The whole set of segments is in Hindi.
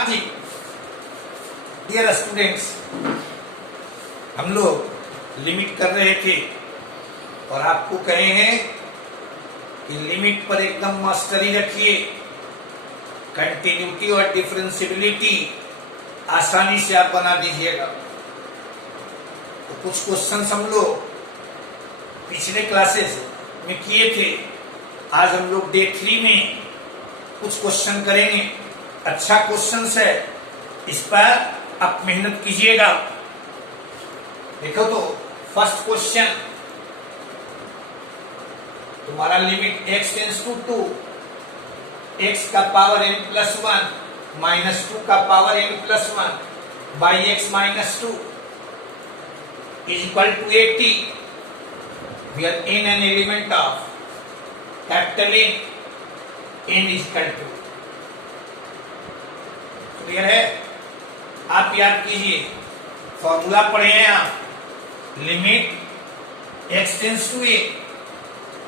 हाँ जी डियर स्टूडेंट्स, हम लोग लिमिट कर रहे थे और आपको कहे हैं कि लिमिट पर एकदम मास्टरी रखिए। कंटिन्यूटी और डिफरेंशियबिलिटी आसानी से आप बना दीजिएगा। तो कुछ क्वेश्चंस हम लोग पिछले क्लासेस में किए थे। आज हम लोग डे 3 में कुछ क्वेश्चन करेंगे। अच्छा क्वेश्चंस है, इस पर आप मेहनत कीजिएगा। देखो तो फर्स्ट क्वेश्चन, तुम्हारा limit x tends to 2, x का पावर n प्लस 1 माइनस 2 का power n plus 1 by x minus 2 is equal to 80, where n an element of capital N is equal to। Clear है? आप याद कीजिए, फॉर्मूला पढ़े हैं आप। Limit x tends to a,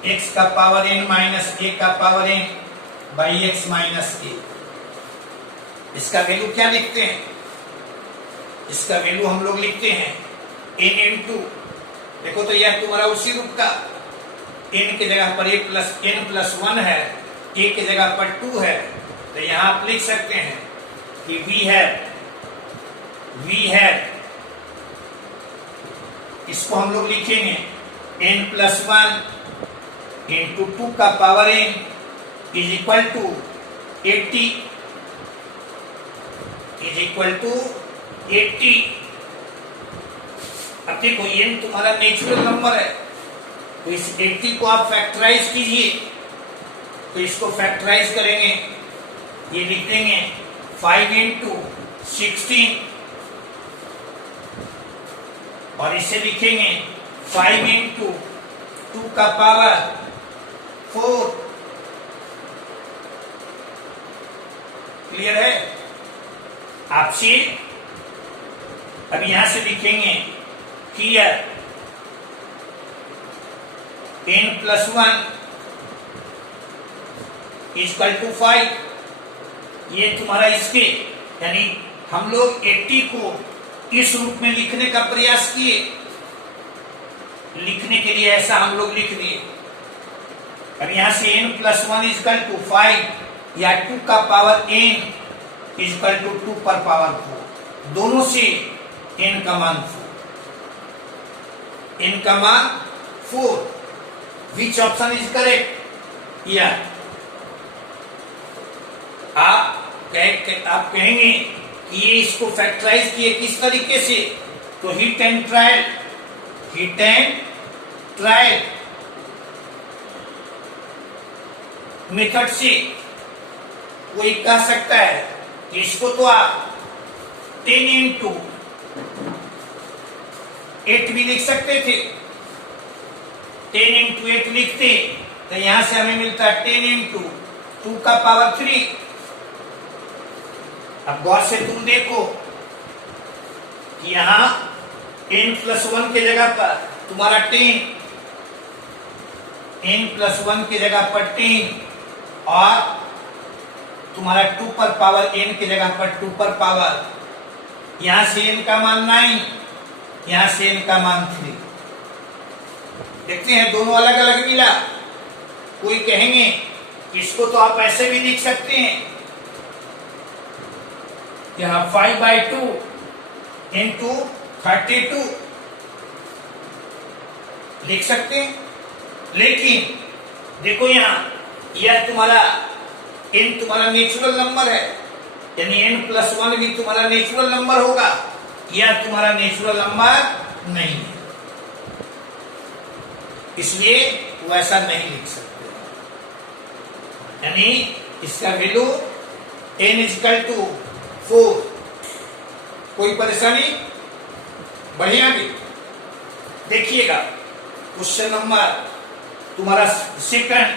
x का पावर n माइनस a का power n by x minus a। इसका वैल्यू क्या लिखते हैं? इसका वैल्यू हम लोग लिखते हैं n इंटू, देखो तो यह तुम्हारा उसी रूप का n की जगह पर n प्लस 1 है, a की जगह पर 2 है, तो यहां आप लिख सकते हैं कि v है, इसको हम लोग लिखेंगे n प्लस 1 इंटू 2 का power n is equal to 80, is equal to 80। अब देखो n तुम्हारा नेचुरल नंबर है, तो इस 80 को आप फैक्टराइज कीजिए। तो इसको फैक्टराइज करेंगे, ये लिख देंगे 5 इंटू 16 और इसे लिखेंगे 5 इंटू 2 का पावर 4। क्लियर है? आपसे अब यहां से लिखेंगे clear n plus 1 equal to 5। ये तुम्हारा इसके यानी हम लोग 80 को इस रूप में लिखने का प्रयास किए। लिखने के लिए ऐसा हम लोग लिख दिए। अब यहां से n प्लस 1 इक्वल टू 5 या 2 का पावर n इक्वल टू 2 पर पावर 4, दोनों से n का मान 4, n का मान 4। विच ऑप्शन इज करेक्ट? या आप कहेंगे कि ये इसको फैक्टराइज किए किस तरीके से? तो हिट एंड ट्रायल मेथड से कोई कह सकता है कि इसको तो आप 10 इंटू 8 भी लिख सकते थे। 10 इंटू 8 लिखते तो यहां से हमें मिलता है 10 इंटू 2 का पावर 3। अब गौर से तुम देखो कि यहां n प्लस 1 की जगह पर तुम्हारा 10, n प्लस 1 की जगह पर 10 और तुम्हारा 2 पर पावर n की जगह पर 2 पर पावर, यहां से n का मान 9, यहां से n का मान 3। देखते हैं दोनों अलग अलग मिला। कोई कहेंगे इसको तो आप ऐसे भी लिख सकते हैं, यहाँ 5/2 इंटू 32 लिख सकते हैं। लेकिन देखो यहाँ यह तुम्हारा n तुम्हारा नेचुरल नंबर है, यानी n प्लस 1 भी तुम्हारा नेचुरल नंबर होगा, यह तुम्हारा नेचुरल नंबर नहीं है, इसलिए वैसा नहीं लिख सकते। यानी इसका वैल्यू n इक्वल टू 4। कोई परेशानी? बढ़िया भी। देखिएगा क्वेश्चन नंबर तुम्हारा सेकंड,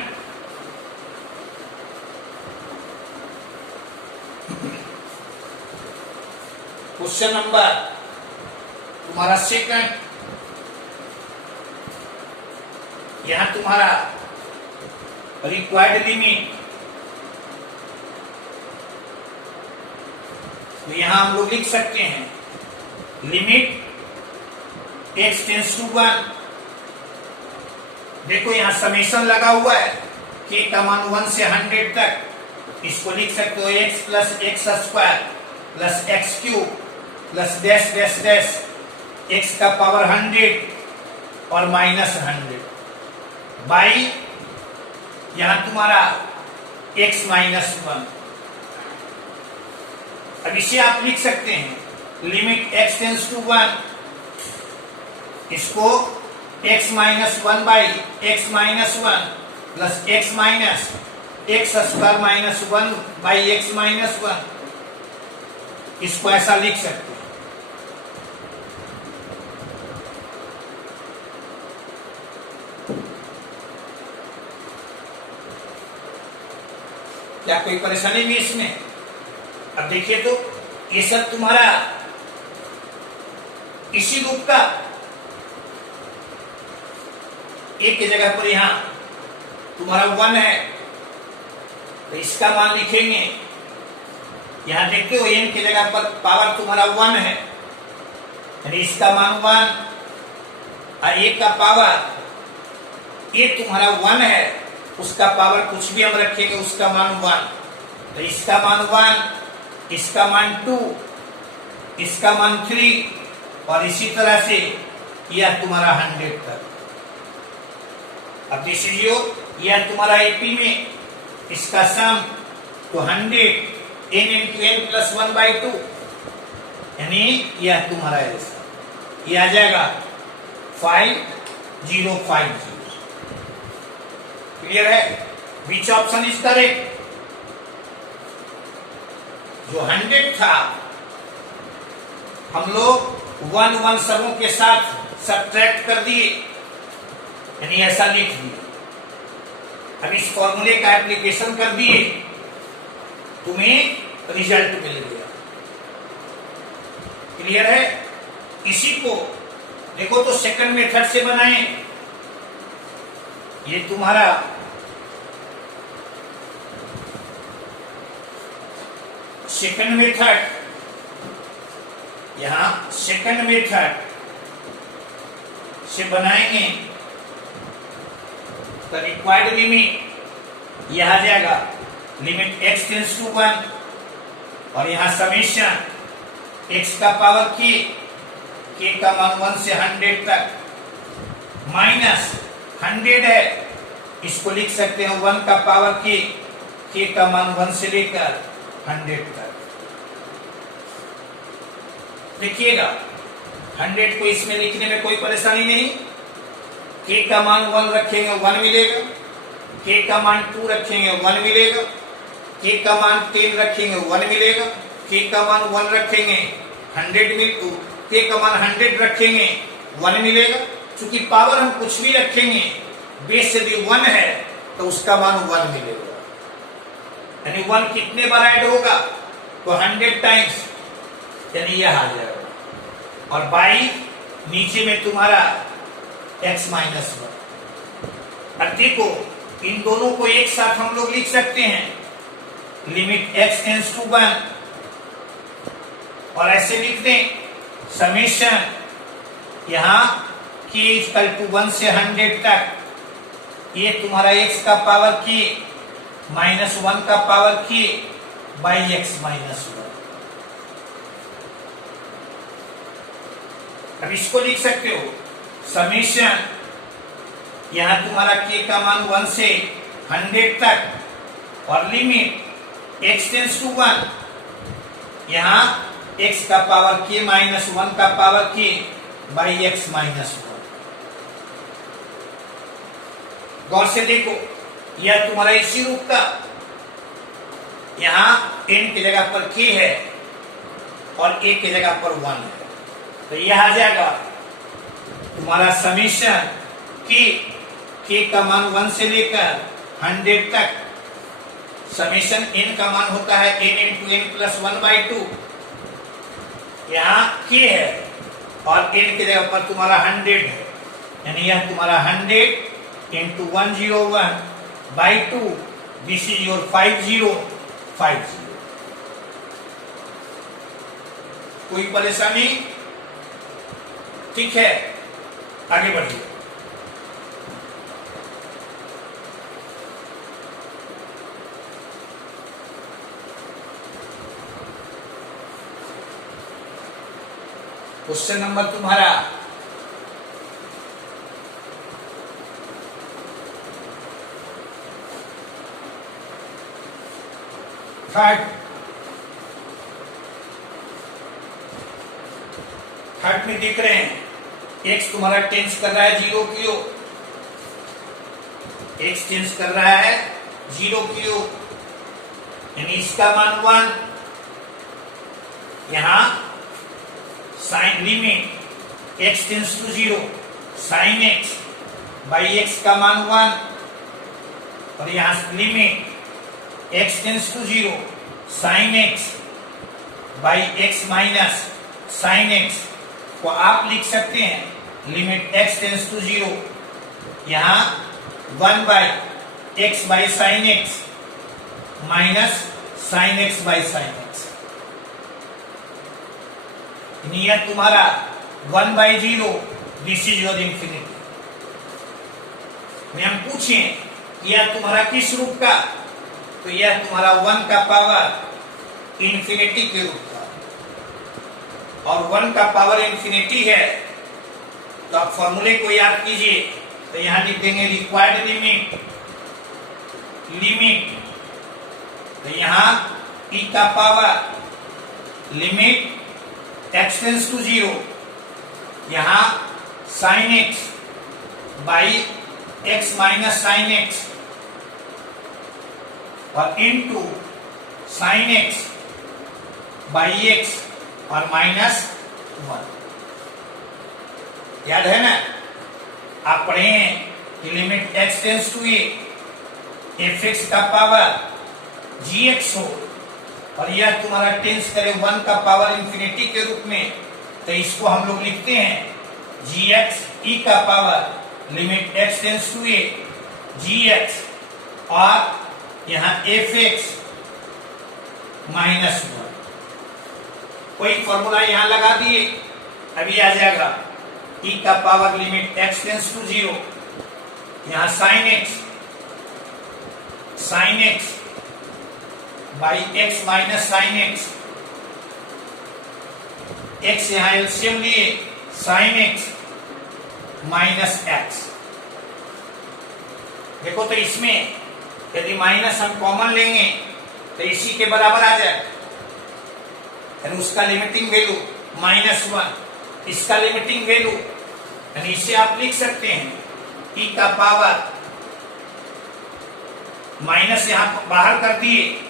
क्वेश्चन नंबर तुम्हारा सेकंड, यहां तुम्हारा रिक्वायर्ड लिमिट तो यहां हम लोग लिख सकते हैं लिमिट x टेंस टू 1। देखो यहां समेशन लगा हुआ है k का मान 1 से 100 तक। इसको लिख सकते हो x plus x square plus x cube plus dash dash dash x का पावर 100 और माइनस 100 बाई यहां तुम्हारा x माइनस 1। अब इसे आप लिख सकते हैं लिमिट x टेंस टू 1, इसको x minus 1 by x minus 1 plus x minus x square minus 1 by x minus 1, इसको ऐसा लिख सकते हैं। क्या कोई परेशानी भी इसमें? अब देखिए तो ये सब तुम्हारा इसी रूप का एक की जगह पर यहां तुम्हारा 1 है तो इसका मान लिखेंगे। यहां देखते हो n की जगह पर पावर तुम्हारा 1 है यानी इसका मान 1 और एक का पावर ये तुम्हारा 1 है, उसका पावर कुछ भी हम रखेंगे उसका मान 1। तो इसका मान 1, इसका मान 2, इसका मान 3 और इसी तरह से यह तुम्हारा 100 तक। अब दिस इज योर यह तुम्हारा एपी में इसका सम तो 100 n इंटू n प्लस 1/2 यानी यह तुम्हारा यह आ जाएगा 5050। क्लियर है? विच ऑप्शन इज करेक्ट? जो 100 था हम लोग 1 सबों के साथ सब्ट्रैक्ट कर दिए यानी ऐसा लिख दिए। अब इस फॉर्मूले का एप्लीकेशन कर दिए, तुम्हें रिजल्ट मिल गया। क्लियर है? इसी को देखो तो सेकंड मेथड से बनाएं। ये तुम्हारा सेकंड मेथड, यहां सेकंड मेथड से बनाएंगे तो रिक्वायर्ड लिमिट यह आ जाएगा लिमिट x टेंस टू 1 और यहां समेशन x का पावर k का मान 1 से 100 तक माइनस 100 है, इसको लिख सकते हैं 1 का पावर k का मान 1 से लेकर 100 तक। देखिएगा 100 को इसमें लिखने में कोई परेशानी नहीं। k का मान 1 रखेंगे 1 मिलेगा, k का मान 2 रखेंगे 1 मिलेगा, k का मान 10 रखेंगे 1 मिलेगा, k का मान 1 रखेंगे 100 k का मान 100 रखेंगे 1 मिलेगा। चूंकि पावर हम कुछ भी रखेंगे बेस यदि 1 है तो उसका मान 1 मिलेगा। यानी 1 कितने बार ऐड होगा तो 100 टाइम्स यानी यह आ जाएगा। और बाई नीचे में तुम्हारा x माइनस 1। अब देखो इन दोनों को एक साथ हम लोग लिख सकते हैं लिमिट x टेंस टू 1 और ऐसे लिख दें समेशन यहां k इक्वल टू 1 से 100 तक ये तुम्हारा x का पावर k माइनस 1 का power k by x minus 1। अब इसको लिख सकते हो समेशन यहां तुम्हारा k का मान 1 से 100 तक और लिमिट x टेंस टू 1 यहां x का पावर k माइनस 1 का power k by x minus 1। गौर से देखो यह तुम्हारा इसी रूप का यहां n की जगह पर k है और a की जगह पर 1 है तो यह आ जाएगा तुम्हारा समेशन k का मान 1 से लेकर 100 तक समेशन n का मान होता है n इंटू n प्लस 1/2 यहाँ k है और n की जगह पर तुम्हारा 100 है यानी यह तुम्हारा 100 इंटू 101/2 दिस इज योर 5050। कोई परेशानी? ठीक है, आगे बढ़िए। क्वेश्चन नंबर तुम्हारा थर्ड में देख रहे हैं, एक्स तुम्हारा टेंस कर रहा है 0 की ओर, एक्स टेंस कर रहा है 0 की ओर, यानी इसका मान 1। यहां sine limit x tends to 0 sine x by x का मान 1, और यहां limit x tends to 0 sine x by x minus sine x को आप लिख सकते हैं लिमिट एक्स टेंस टू 0, यहां 1 by x by sine x minus sine x by sine x. यह तुम्हारा 1 by 0, this is your infinity. हम पूछें यह तुम्हारा किस रूप का, तो यह तुम्हारा 1 का पावर इंफिनिटी के रूप का, और 1 का पावर इंफिनिटी है तो आप फॉर्मूले को याद कीजिए। तो यहां लिख देंगे रिक्वायर्ड लिमिट, तो यहां e का power limit x tends to 0, यहां sine x by x minus sine x और into sine x by x और माइनस 1। याद है ना, आप पढ़े हैं कि limit x tends to a f x का पावर जी एक्स हो, और यह तुम्हारा टेंस करे 1 का पावर इंफिनिटी के रूप में, तो इसको हम लोग लिखते हैं जी एक्स ई का power limit x tends to a G x, और यहां एफ एक्स माइनस 1। कोई फॉर्मूला यहां लगा दिए, अभी आ जाएगा ई का power limit x tends to 0, यहां sine x by x minus sine x यहां एलसीएम लिए साइन एक्स माइनस एक्स। देखो तो इसमें यदि माइनस हम कॉमन लेंगे तो इसी के बराबर आ जाए, यानी उसका लिमिटिंग वैल्यू -1, इसका लिमिटिंग वैल्यू, यानी इसे आप लिख सकते हैं ई का पावर माइनस यहां बाहर कर दिए,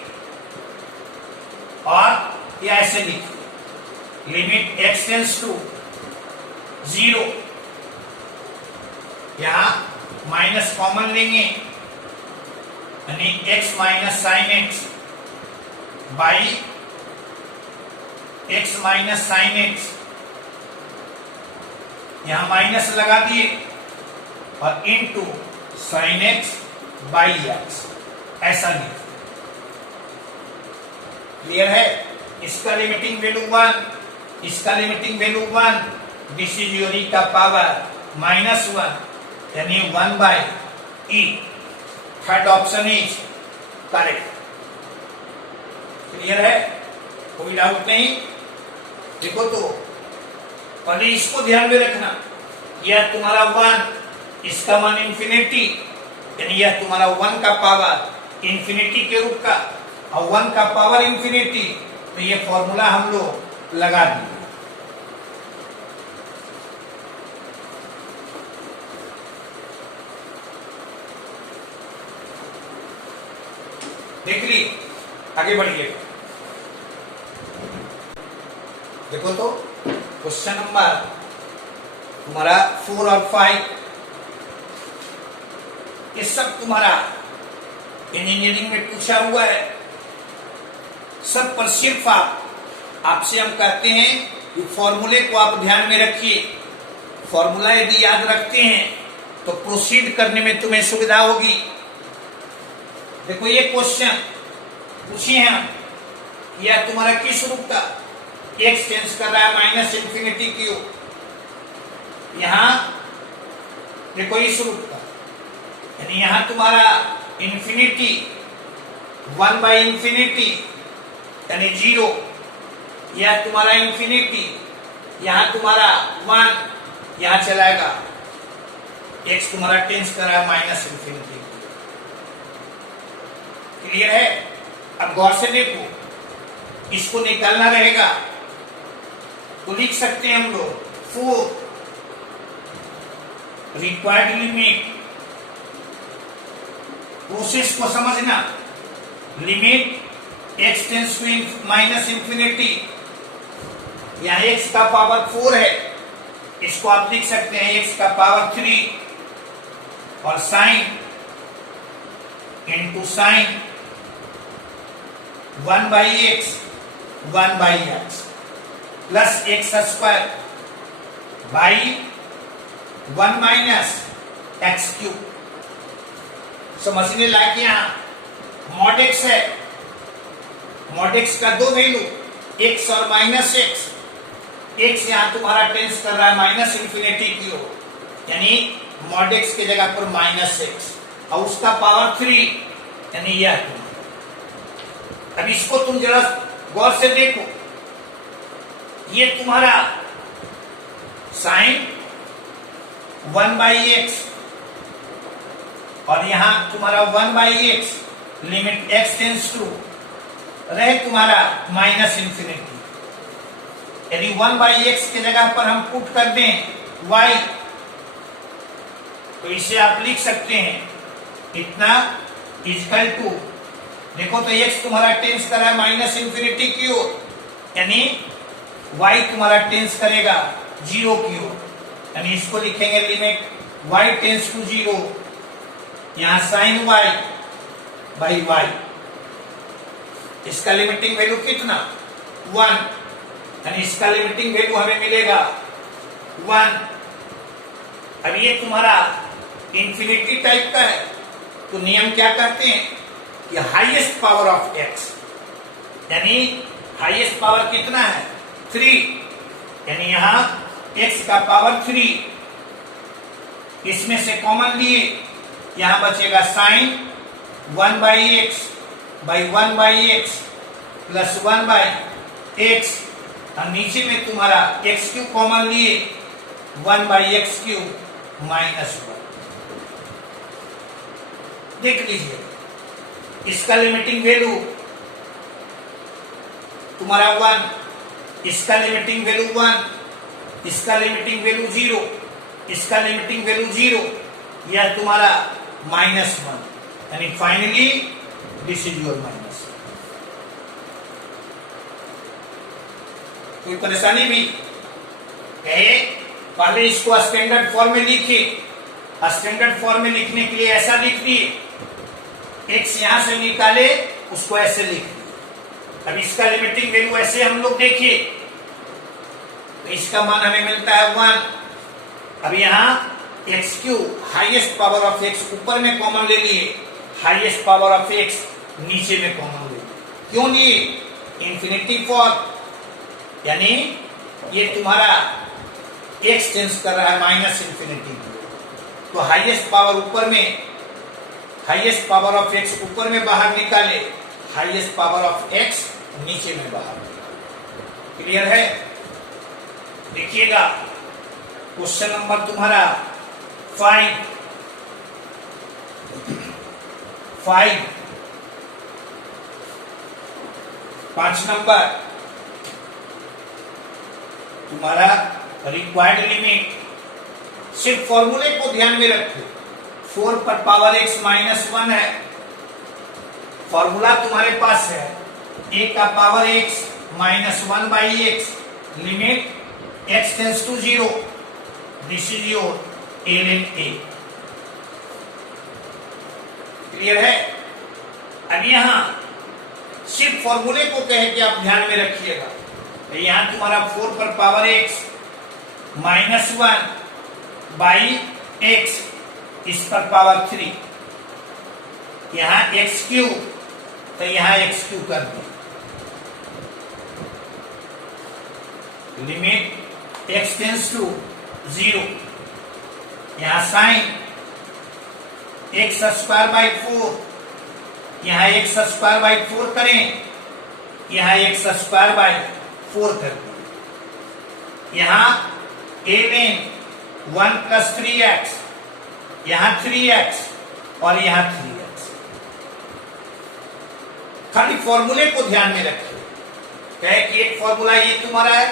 और या ऐसे लिखिए लिमिट एक्स टेंस टू 0, यहां माइनस कॉमन लेंगे, यानी x minus sine x by x minus sine x, यहां माइनस लगा दिए, और into sine x by x, ऐसा लिखिए। क्लियर है? इसका लिमिटिंग वैल्यू 1, इसका limiting value 1, this is your e का पावर -1, यानी 1 by e. Third option is correct. Clear है? कोई डाउट नहीं? देखो तो पहले इसको ध्यान में रखना, यह तुम्हारा 1, इसका मान इंफिनिटी, यानी यह तुम्हारा 1 का पावर इंफिनिटी के रूप का, और 1 का पावर इंफिनिटी, तो ये फॉर्मूला हम लोग लगा दिए। देख ली, आगे बढ़िए। देखो तो क्वेश्चन नंबर तुम्हारा 4 और 5, ये सब तुम्हारा इंजीनियरिंग में पूछा हुआ है सब, पर सिर्फ आपसे हम कहते हैं कि फॉर्मूले को आप ध्यान में रखिए। फॉर्मूला यदि याद रखते हैं तो प्रोसीड करने में तुम्हें सुविधा होगी। देखो ये क्वेश्चन पूछिए हम, यह तुम्हारा किस रूप का, एक्स टेंस कर रहा है माइनस इंफिनिटी की ओर। यहां देखो इस रूप का, यानी यहां तुम्हारा इंफिनिटी 1 बाई इंफिनिटी यानी 0, यह तुम्हारा इंफिनिटी, यहां तुम्हारा 1 यहां चलाएगा, एक्स तुम्हारा टेंस कर रहा है माइनस इंफिनिटी। क्लियर है? अब गौर से देखो, इसको निकालना रहेगा तो लिख सकते हैं हम लोग 4 रिक्वायर्ड लिमिट। प्रोसेस को समझना, limit x tends to minus infinity, यहां एक्स का पावर 4 है, इसको आप लिख सकते हैं एक्स का पावर 3 और sine into sine 1 by x 1 by x plus x square by 1 minus x cube. समझने लायक यहां मॉड एक्स है, मॉड एक्स का दो वैल्यू एक्स और माइनस एक्स। एक्स यहां तुम्हारा टेंस कर रहा है माइनस इंफिनिटी की ओर, यानी मॉड एक्स की जगह पर माइनस एक्स और उसका पावर 3 यानी यह तुम्हारा। अब इसको तुम जरा गौर से देखो, ये तुम्हारा साइन 1 बाई एक्स और यहां तुम्हारा 1 by x, limit x tends to रहे तुम्हारा माइनस इंफिनिटी, यदि 1 बाई एक्स की जगह पर हम पुट कर दें y, तो इसे आप लिख सकते हैं इतना इक्वल टू, देखो तो x तुम्हारा टेंस कर रहा है माइनस इंफिनिटी की ओर, यानी y तुम्हारा टेंस करेगा 0 की ओर, यानी इसको लिखेंगे लिमिट y टेंस टू 0, यहां साइन y बाई y, इसका लिमिटिंग वैल्यू कितना 1, यानी इसका लिमिटिंग वैल्यू हमें मिलेगा 1। अब ये तुम्हारा इंफिनिटी टाइप का है, तो नियम क्या कहते हैं कि हाईएस्ट पावर ऑफ x, यानी हाईएस्ट पावर कितना है 3, यानी यहां x का पावर 3, इसमें से कॉमन लिए यहां बचेगा sine 1 by x by 1 by x plus 1 by x, और नीचे में तुम्हारा एक्स क्यूब कॉमन लिए 1 बाई एक्स क्यूब माइनस 1। देख लीजिए इसका लिमिटिंग वैल्यू तुम्हारा 1, इसका लिमिटिंग वैल्यू 1, इसका लिमिटिंग वैल्यू 0, इसका लिमिटिंग वैल्यू 0, यह तुम्हारा माइनस 1, यानी finally this is your minus. कोई परेशानी भी कहे, पहले इसको स्टैंडर्ड फॉर्म में लिखे, स्टैंडर्ड फॉर्म में लिखने के लिए ऐसा लिख दिए, एक्स यहां से निकाले उसको ऐसे लिख दिए। अब इसका लिमिटिंग वैल्यू ऐसे हम लोग देखिए, तो इसका मान हमें मिलता है 1। अब यहां x cube highest power of x ऊपर में कॉमन ले लिए, हाईएस्ट पावर ऑफ एक्स नीचे में कॉमन ले लिए। क्यों लिए? इंफिनिटी फॉर्म, यानी ये तुम्हारा एक्स टेंस कर रहा है माइनस इंफिनिटी, तो हाईएस्ट पावर ऊपर में, हाईएस्ट पावर ऑफ एक्स ऊपर में बाहर निकाले, हाईएस्ट पावर ऑफ एक्स नीचे में बाहर निकाले। क्लियर है? देखिएगा क्वेश्चन नंबर तुम्हारा 5 नंबर तुम्हारा रिक्वायर्ड लिमिट, सिर्फ फॉर्मूले को ध्यान में रखो, 4 पर पावर x माइनस 1 है, फॉर्मूला तुम्हारे पास है a का power x minus 1 by x, limit x tends to 0, this is your ln a। Clear है? अब यहां सिर्फ फॉर्मूले को कहे कि आप ध्यान में रखिएगा, तो यहां तुम्हारा 4 पर power x minus 1 by x, इस पर पावर 3, यहां एक्स क्यूब, तो यहां एक्स क्यूब कर दो, लिमिट x टेंस टू 0, यहां साइन x स्क्वायर बाई 4, यहां x स्क्वायर बाई 4 करें, यहां x स्क्वायर बाई 4 कर दें, यहां ln 1 प्लस 3x, यहां 3x और यहां 3x। खाली फॉर्मूले को ध्यान में रखिए, कहे कि एक फॉर्मूला ये तुम्हारा है,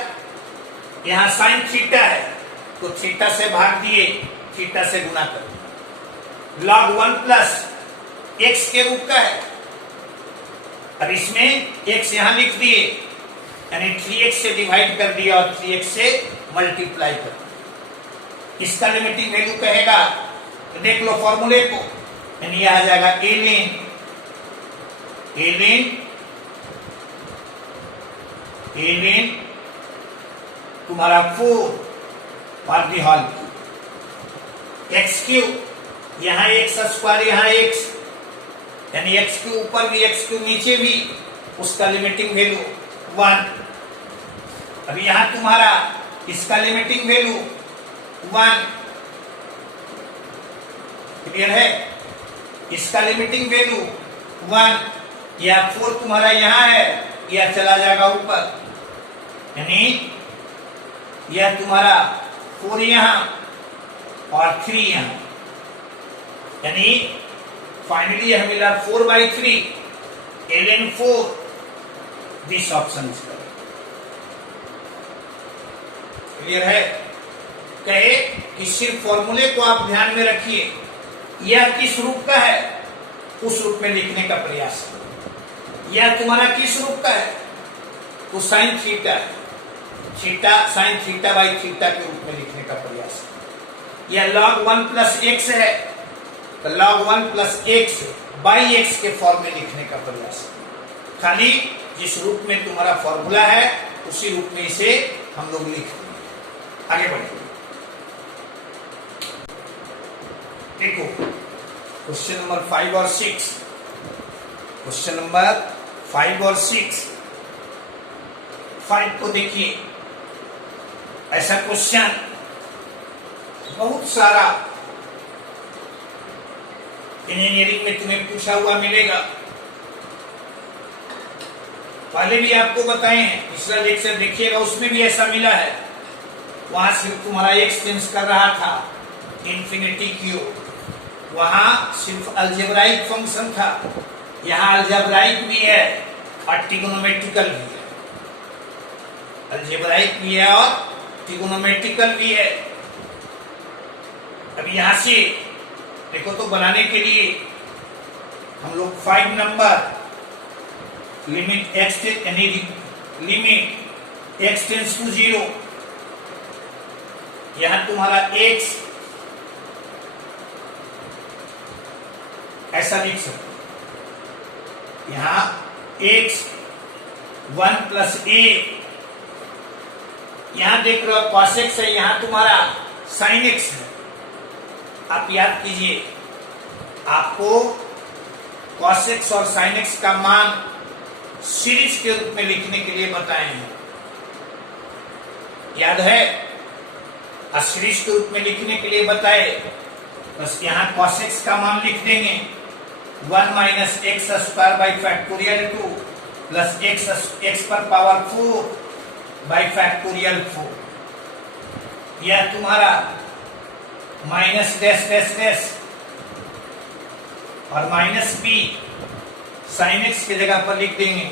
यहां साइन थीटा है तो थीटा से भाग दिए, थीटा से गुना कर दिए, log 1 प्लस x के रूप का है। अब इसमें x यहां लिख दिए, यानी 3x से डिवाइड कर दिया और 3x से मल्टीप्लाई कर दिया। इसका लिमिटिंग वैल्यू कहेगा, तो देख लो फॉर्मूले को, यानी यह आ जाएगा ln तुम्हारा 4 और दी होल एक्स क्यूब, यहां एक्स स्क्वायर, यहां एक्स, यानी एक्स के ऊपर भी एक्स के नीचे भी, उसका लिमिटिंग वैल्यू 1। अभी यहां तुम्हारा इसका लिमिटिंग वैल्यू 1, क्लियर है, इसका लिमिटिंग वैल्यू 1, या 4 तुम्हारा यहां है, यह चला जाएगा ऊपर, यानी यह तुम्हारा 4 यहां और 3 यहां, यानी फाइनली यह मिला 4/3 ln 4, this option is correct. Clear है, कहे कि सिर्फ फॉर्मूले को आप ध्यान में रखिए, यह किस रूप का है उस रूप में लिखने का प्रयास करो। यह तुम्हारा किस रूप का है, तो sine theta, theta sine theta by theta के रूप में लिखने का प्रयास करो। यह log 1 प्लस x है, तो log 1 plus x by x के फॉर्म में लिखने का प्रयास करो। खाली जिस रूप में तुम्हारा फॉर्मूला है उसी रूप में इसे हम लोग लिख देंगे। आगे बढ़े, देखो क्वेश्चन नंबर 5 और 6, क्वेश्चन नंबर 5 और 6। 5 को देखिए, ऐसा क्वेश्चन बहुत सारा इंजीनियरिंग में तुम्हें पूछा हुआ मिलेगा। पहले भी आपको बताए हैं, पिछला लेक्चर देखिएगा, उसमें भी ऐसा मिला है। वहां सिर्फ तुम्हारा x टेंस कर रहा था इंफिनिटी की ओर, वहां सिर्फ अलजेब्राइक फंक्शन था, यहां अलजेब्राइक भी है और ट्रिगोनोमेट्रिकल भी है, अलजेब्राइक भी है और ट्रिगोनोमेट्रिकल भी है। अब यहां से देखो, तो बनाने के लिए हम लोग 5 नंबर लिमिट x यानी लिमिट x टेंस टू 0, यहां तुम्हारा x ऐसा लिख सकते, यहां x 1 प्लस a, यहां देख रहे हो cos x है, यहां तुम्हारा sin x है। आप याद कीजिए, आपको cos x और sin x का मान सीरीज के रूप में लिखने के लिए बताए हैं, याद है, सीरीज के रूप में लिखने के लिए बताए, बस यहां cos x का मान लिख देंगे 1 minus x square by factorial 2 plus x पर पावर 4 बाई फैक्टोरियल 4, यह तुम्हारा माइनस डैश डैश डैश और माइनस b साइन x की जगह पर लिख देंगे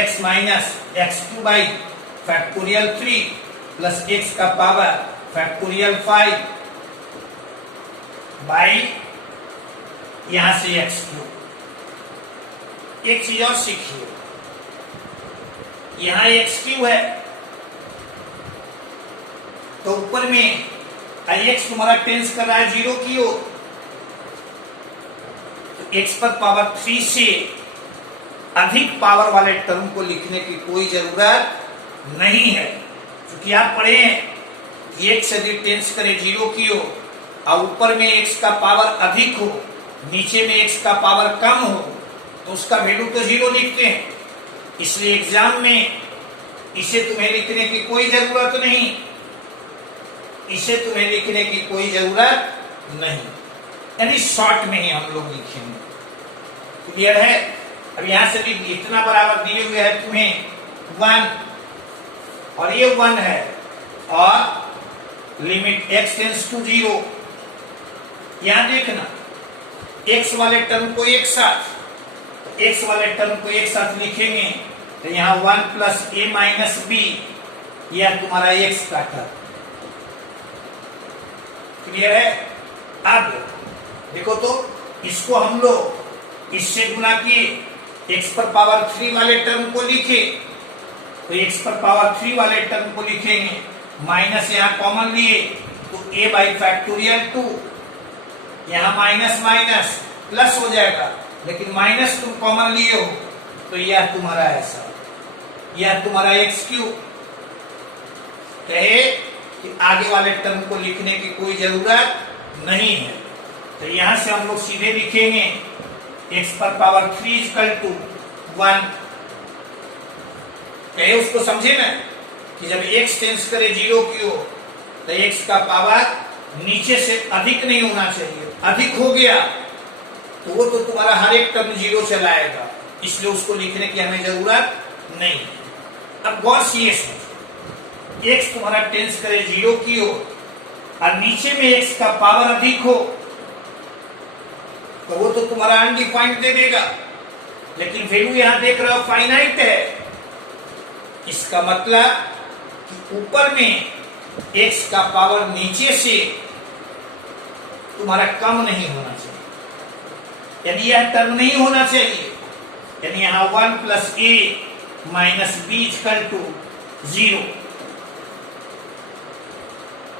x minus x2 by factorial 3 plus x का पावर फैक्टोरियल 5 बाई यहां से x3। एक चीज और सीखिए, यहां x3 है तो ऊपर में ix तुम्हारा टेंस कर रहा है 0 की ओर, तो x पर पावर 3 से अधिक पावर वाले टर्म को लिखने की कोई जरूरत नहीं है, क्योंकि आप पढ़े हैं कि x यदि टेंस करे 0 की ओर और ऊपर में x का पावर अधिक हो, नीचे में x का पावर कम हो, तो उसका वैल्यू तो 0 लिखते हैं। इसलिए एग्जाम में इसे तुम्हें लिखने की कोई जरूरत नहीं, इसे तुम्हें लिखने की कोई जरूरत नहीं, यानी शॉर्ट में ही हम लोग लिखेंगे। क्लियर है? अब यहां से भी इतना बराबर दिए हुए है तुम्हें 1 और ये 1 है और लिमिट x टेंड्स टू 0। यहां देखना x वाले टर्म को एक साथ, x वाले टर्म को एक साथ लिखेंगे तो यहां 1 प्लस a माइनस b, यह तुम्हारा x का टर्म। क्लियर है? अब देखो तो इसको हम लोग इससे गुना किए, x पर पावर 3 वाले टर्म को लिखे तो x पर पावर 3 वाले टर्म को लिखेंगे, माइनस यहां कॉमन लिए तो a बाई फैक्टोरियल 2, यहां माइनस माइनस प्लस हो जाएगा, लेकिन माइनस तुम कॉमन लिए हो तो यह तुम्हारा ऐसा, यह तुम्हारा एक्स क्यूब। कहे कि आगे वाले टर्म को लिखने की कोई जरूरत नहीं है, तो यहां से हम लोग सीधे लिखेंगे x पर पावर 3 इक्वल टू 1। कहे उसको समझे ना कि जब x टेंस करे 0 की ओर तो x का पावर नीचे से अधिक नहीं होना चाहिए, अधिक हो गया तो वो तो तुम्हारा हर एक टर्म 0 से लाएगा, इसलिए उसको लिखने की हमें जरूरत नहीं। अब गौर से ये सोचो, x तुम्हारा टेंस करे 0 की ओर और नीचे में x का पावर अधिक हो तो वो तो तुम्हारा अनडिफाइंड दे देगा, लेकिन वैल्यू यहां देख रहे हो फाइनाइट है। इसका मतलब कि ऊपर में x का पावर नीचे से तुम्हारा कम नहीं होना चाहिए, यानी यह टर्म नहीं होना चाहिए, यानी यहां 1 plus a minus b equal to 0।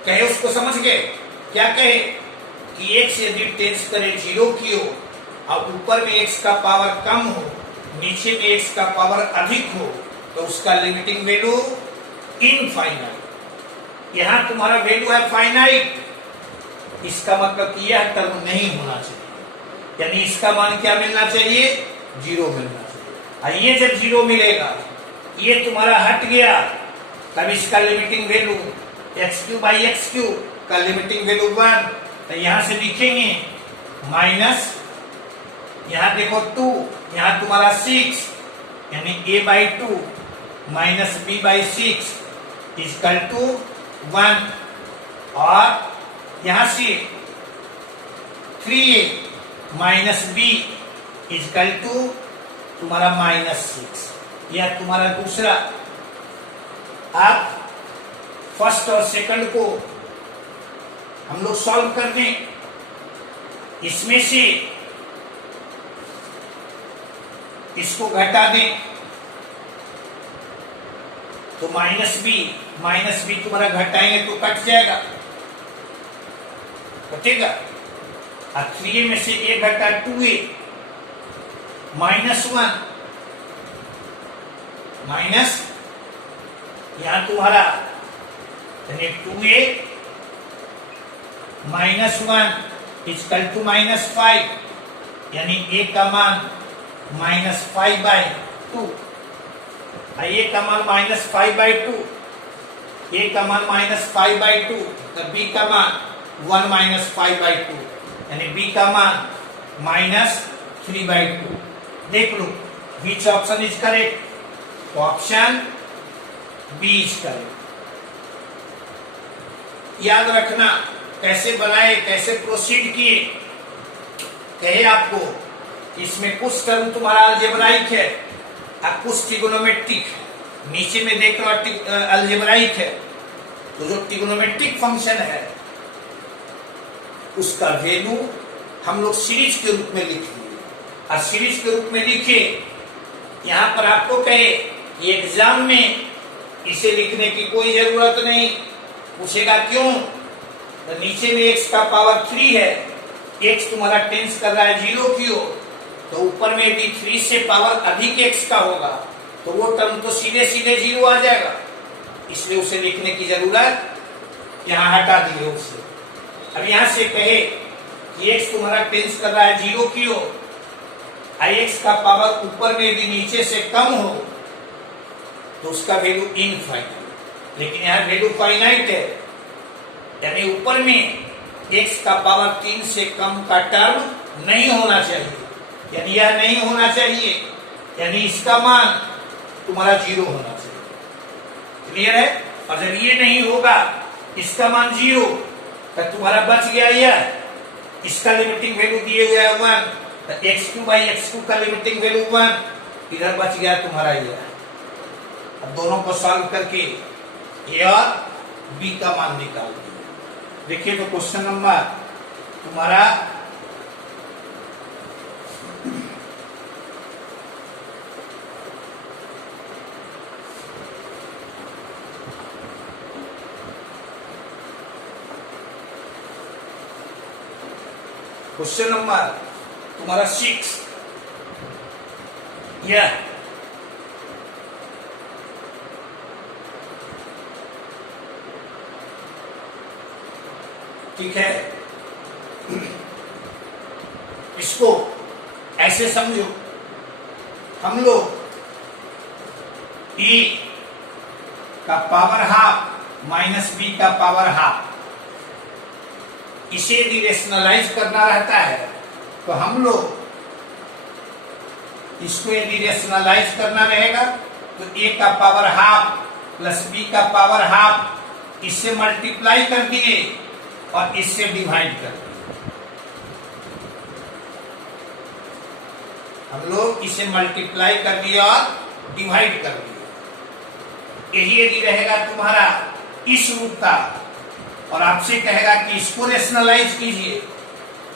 कहे उसको समझ गए? क्या कहे कि x यदि टेंस करे 0 की हो और ऊपर में x का पावर कम हो, नीचे में x का पावर अधिक हो तो उसका लिमिटिंग वैल्यू इनफाइनाइट। यहां तुम्हारा वैल्यू है फाइनाइट, इसका मतलब कि यह टर्म नहीं होना चाहिए, यानी इसका मान क्या मिलना चाहिए? 0 मिलना चाहिए। और ये जब 0 मिलेगा, ये तुम्हारा हट गया, तब इसका limiting value x³ by x³ का लिमिटिंग वैल्यू 1, तो यहां से लिखेंगे माइनस, यहां देखो 2, यहां तुम्हारा 6, यानी a by 2 minus b by 6 equal to 1, और यहां से 3a minus b equal to तुम्हारा माइनस 6, यह तुम्हारा दूसरा। अब फर्स्ट और सेकंड को हम लोग सॉल्व कर दें, इसमें से इसको घटा दें तो माइनस बी तुम्हारा घटाएंगे तो कट जाएगा, कटेगा। और 3a में से a घटा 2a माइनस 1 माइनस यहां तुम्हारा 2a minus 1 equal to minus 5, यानी a का मान माइनस 5 बाई 2, a का मान माइनस 5 बाई 2, a का मान माइनस 5 बाई 2, तो b का मान 1 माइनस 5 बाई 2, यानी b का मान माइनस 3 बाई 2। देख लो विच ऑप्शन इज करेक्ट, तो ऑप्शन बी इज करेक्ट। याद रखना कैसे बनाए, कैसे प्रोसीड किए। कहे आपको इसमें कुछ टर्म तुम्हारा अलजेब्राइक है और कुछ ट्रिगोनोमेट्रिक है। नीचे में देख लो अलजेब्राइक है, तो जो ट्रिगोनोमेट्रिक फंक्शन है उसका वैल्यू हम लोग सीरीज के रूप में लिख लिए, और सीरीज के रूप में लिखे। यहां पर आपको कहे एग्जाम में इसे लिखने की कोई जरूरत नहीं, पूछेगा क्यों, तो नीचे में x का पावर 3 है, x तुम्हारा टेंस कर रहा है 0 की ओर, तो ऊपर में भी 3 से पावर अधिक x का होगा, तो वो टर्म तो सीधे सीधे 0 आ जाएगा, इसलिए उसे लिखने की जरूरत यहां हटा दी है उसे। अब यहां से कहे कि x तुम्हारा टेंस कर रहा है 0 की ओर, x का पावर ऊपर में भी नीचे से कम हो, तो उसका वैल्यू इनफाइनाइट, लेकिन यहाँ वैल्यू फाइनाइट है, यानी ऊपर में x का पावर 3 से कम का टर्म नहीं होना चाहिए, यानी यह नहीं होना चाहिए, यानी इसका मान तुम्हारा 0 होना चाहिए। क्लियर है? और जब ये नहीं होगा, इसका मान 0, तो तुम्हारा बच गया यह, इसका लिमिटिंग वैल्यू दिए हुए है 1, तो x2/x2 का लिमिटिंग वैल्यू 1, इधर बच गया तुम्हारा यह। अब दोनों को सॉल्व करके ए और बी का मान निकाल दिया। देखिए तो क्वेश्चन नंबर तुम्हारा क्वेश्चन नंबर तुम्हारा 6, यह ठीक है। इसको ऐसे समझो, हम लोग ए का पावर हाफ माइनस बी का पावर हाफ, इसे यदि रेशनलाइज करना रहता है तो हम लोग इसको यदि रेशनलाइज करना रहेगा तो ए का पावर हाफ प्लस बी का पावर हाफ, इससे मल्टीप्लाई कर दिए और इससे डिवाइड कर दिए। हम लोग इसे मल्टीप्लाई कर दिया और डिवाइड कर दिया। यही यदि रहेगा तुम्हारा इस रूप का, और आपसे कहेगा कि इसको रेशनलाइज कीजिए,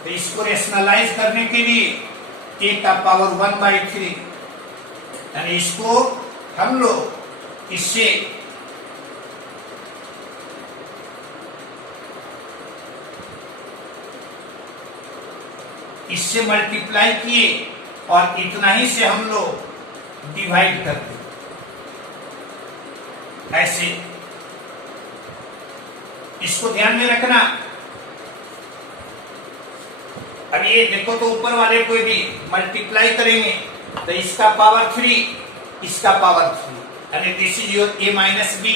तो इसको रेशनलाइज करने के लिए a का पावर 1/3, यानी इसको हम लोग इससे मल्टीप्लाई किए और इतना ही से हम लोग डिवाइड कर दिए। ऐसे इसको ध्यान में रखना। अब ये देखो तो ऊपर वाले को भी मल्टीप्लाई करेंगे तो इसका पावर 3, इसका पावर 3, यानी this is your a minus b.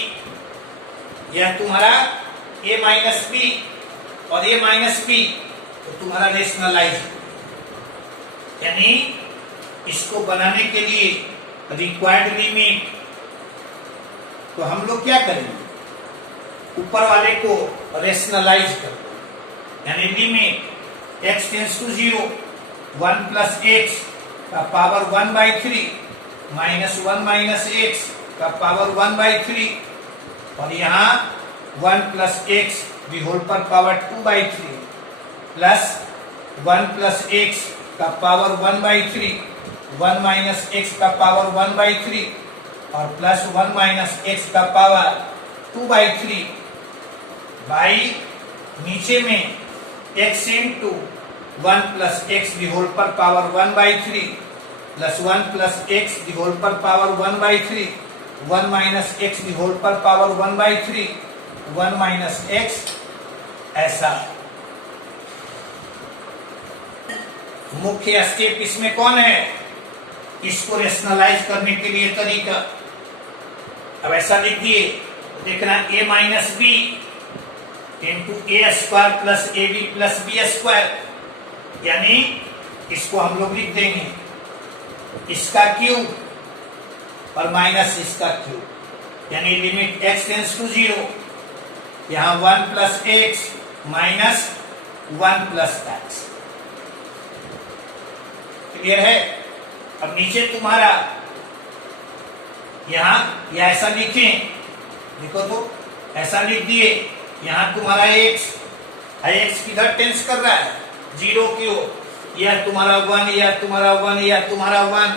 यह तुम्हारा a माइनस बी और a माइनस बी, तो तुम्हारा रेशनलाइज, यानी इसको बनाने के लिए रिक्वायर्ड लिमिट, तो हम लोग क्या करेंगे, ऊपर वाले को रेशनलाइज कर दो, यानी limit x tends to 0, 1 plus x का पावर 1/3 माइनस 1 माइनस एक्स का पावर 1/3, और यहाँ 1 प्लस एक्स दी होल पर पावर 2/3 प्लस 1 प्लस एक्स का पावर 1/3, 1 माइनस एक्स का पावर 1/3 और प्लस 1 माइनस एक्स का पावर 2/3 बाई नीचे में x into 1 plus x the whole पर power 1/3 plus 1 plus x the whole पर power 1/3, 1 minus x the whole पर पावर 1/3, 1 माइनस एक्स, ऐसा। मुख्य स्टेप इसमें कौन है, इसको रेशनलाइज करने के लिए तरीका। अब ऐसा लिख दिए, देखना a minus b into a square plus a b plus b square, यानी इसको हम लोग लिख देंगे इसका क्यूब और माइनस इसका क्यूब, यानी लिमिट x टेंड्स टू 0, यहां 1 plus x minus 1 plus x. Clear है? अब नीचे तुम्हारा यहां या ऐसा लिखें, देखो तो ऐसा लिख दिए, यहां तुम्हारा x किधर टेंस कर रहा है, 0 क्यों, यह तुम्हारा 1, यह तुम्हारा 1, यह तुम्हारा 1,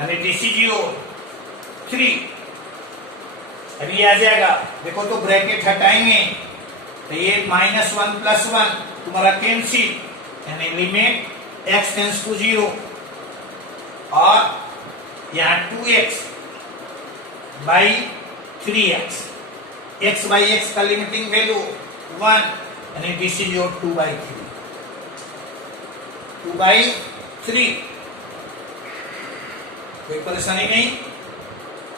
यानी दिस इज योर 3। अभी आ जाएगा, देखो तो ब्रैकेट हटाएंगे तो ये माइनस 1 प्लस 1 तुम्हारा कैंसिल, यानी लिमिट x टेंस टू 0, और यहाँ 2x by 3x, x by x का लिमिटिंग वैल्यू 1, यानी दिस इज योर 2/3, 2/3। कोई परेशानी नहीं।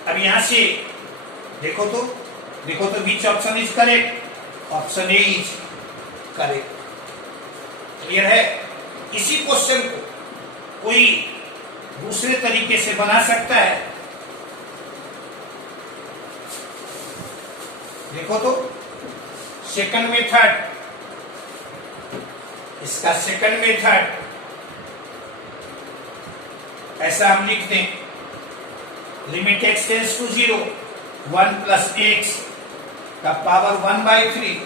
अब यहां से देखो तो विच option is correct? Option A is correct. Clear है? इसी क्वेश्चन को कोई दूसरे तरीके से बना सकता है। देखो तो सेकंड मेथड, इसका सेकंड मेथड ऐसा हम लिख दें, limit x tends to 0, 1 plus x का power 1/3,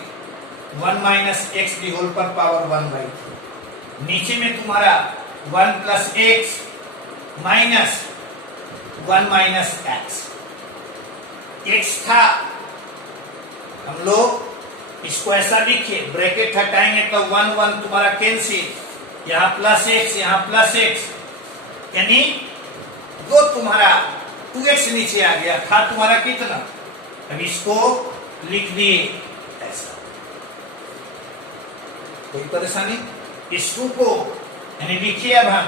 1 minus x the whole पर पावर 1/3। नीचे में तुम्हारा 1 plus x minus 1 minus x. X था, हम लोग इसको ऐसा लिखे, ब्रैकेट हटाएंगे तो 1 1 तुम्हारा कैंसिल, यहां प्लस एक्स, यहां प्लस एक्स, यानी दो तुम्हारा 2x नीचे आ गया, था तुम्हारा कितना? अब इसको लिख दिए ऐसा। कोई परेशानी? इस 2 को यानी लिखिए अब हम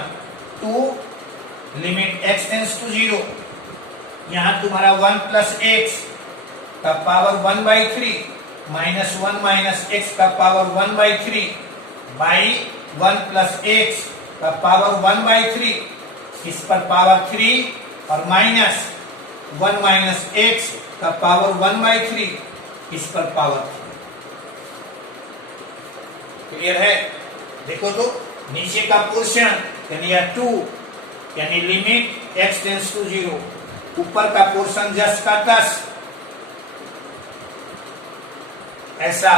2 लिमिट x टेंड्स टू 0, यहां तुम्हारा 1 प्लस एक्स का पावर 1/3 माइनस 1 माइनस एक्स का पावर 1/3 बाई 1 प्लस एक्स का पावर 1/3, इस पर पावर 3 और माइनस 1 माइनस एक्स का पावर 1/3, इस पर पावर 3। क्लियर है? देखो तो नीचे का पोर्शन यानी 2 यानी लिमिट x टेंड्स टू 0, ऊपर का पोर्शन 10 का 10 ऐसा,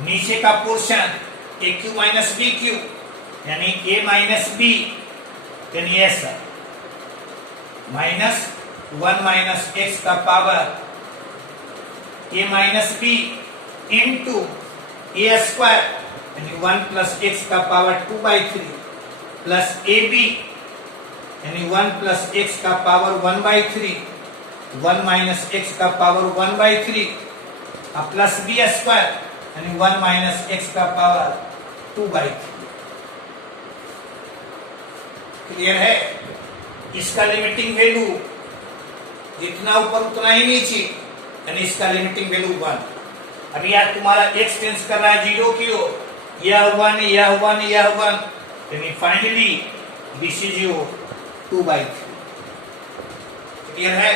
नीचे का पोर्शन AQ माइनस BQ यानी A माइनस B यानी ऐसा, माइनस 1 माइनस एक्स का power A minus B into A square यानी 1 प्लस एक्स का पावर 2/3 प्लस AB यानी 1 प्लस एक्स का पावर 1/3, 1 माइनस एक्स का पावर 1/3 प्लस B स्क्वायर यानी 1 माइनस एक्स का पावर 2/3। क्लियर है? इसका लिमिटिंग वैल्यू जितना ऊपर उतना ही नीचे, यानी इसका लिमिटिंग वैल्यू 1। अब यह तुम्हारा x टेंस कर रहा है 0 की ओर, यह 1 यह 1 यह 1, यानी finally this is your 2/3। Clear है?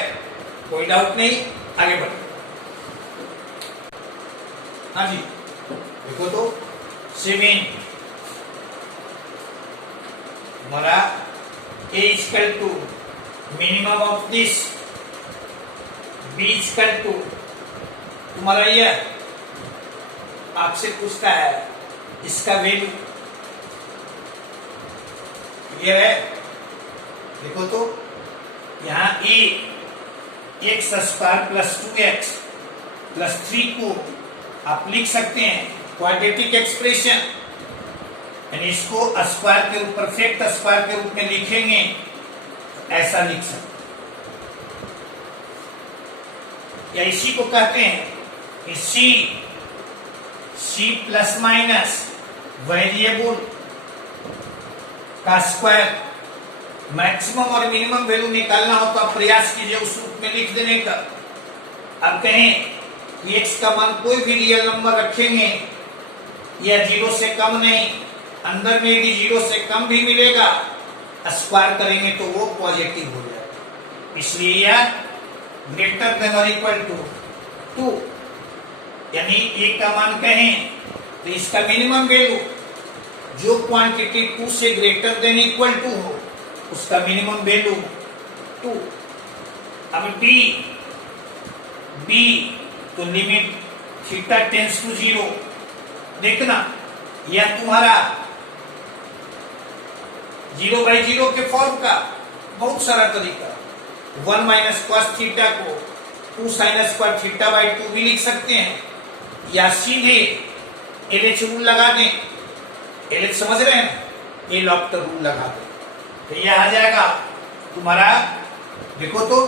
कोई डाउट नहीं? आगे बढ़ो। हाँ जी, देखो तो 7 हमारा a equal to minimum of this, b equal to तुम्हारा यह आपसे पूछता है इसका वैल्यू। क्लियर है? देखो तो यहां a x square plus 2x plus 3 को आप लिख सकते हैं क्वाड्रेटिक एक्सप्रेशन, यानी इसको स्क्वायर के रूप, परफेक्ट स्क्वायर के रूप में लिखेंगे, ऐसा लिख सकते हैं। या इसी को कहते हैं कि c प्लस माइनस वेरिएबल का स्क्वायर। मैक्सिमम और मिनिमम वैल्यू निकालना हो तो आप प्रयास कीजिए उस रूप में लिख देने का। अब कहें कि x का मान कोई भी रियल नंबर रखेंगे, यह 0 से कम नहीं, अंदर में भी 0 से कम भी मिलेगा, स्क्वायर करेंगे तो वो पॉजिटिव हो जाएगा, इसलिए यह ग्रेटर देन और इक्वल टू 2, यानी a का मान कहें तो इसका मिनिमम वैल्यू जो क्वांटिटी 2 से ग्रेटर देन इक्वल टू हो उसका मिनिमम वैल्यू 2। अब b तो लिमिट थीटा टेंस टू 0, देखना यह तुम्हारा 0/0 के फॉर्म का बहुत सारा तरीका, 1 माइनस कॉस थीटा को 2 साइन स्क्वायर थीटा बाई 2 भी लिख सकते हैं, या सीधे LH रूल लगा दें। LH समझ रहे हैं? एल ऑप्टर रूल लगा दें तो यह आ जाएगा तुम्हारा, देखो तो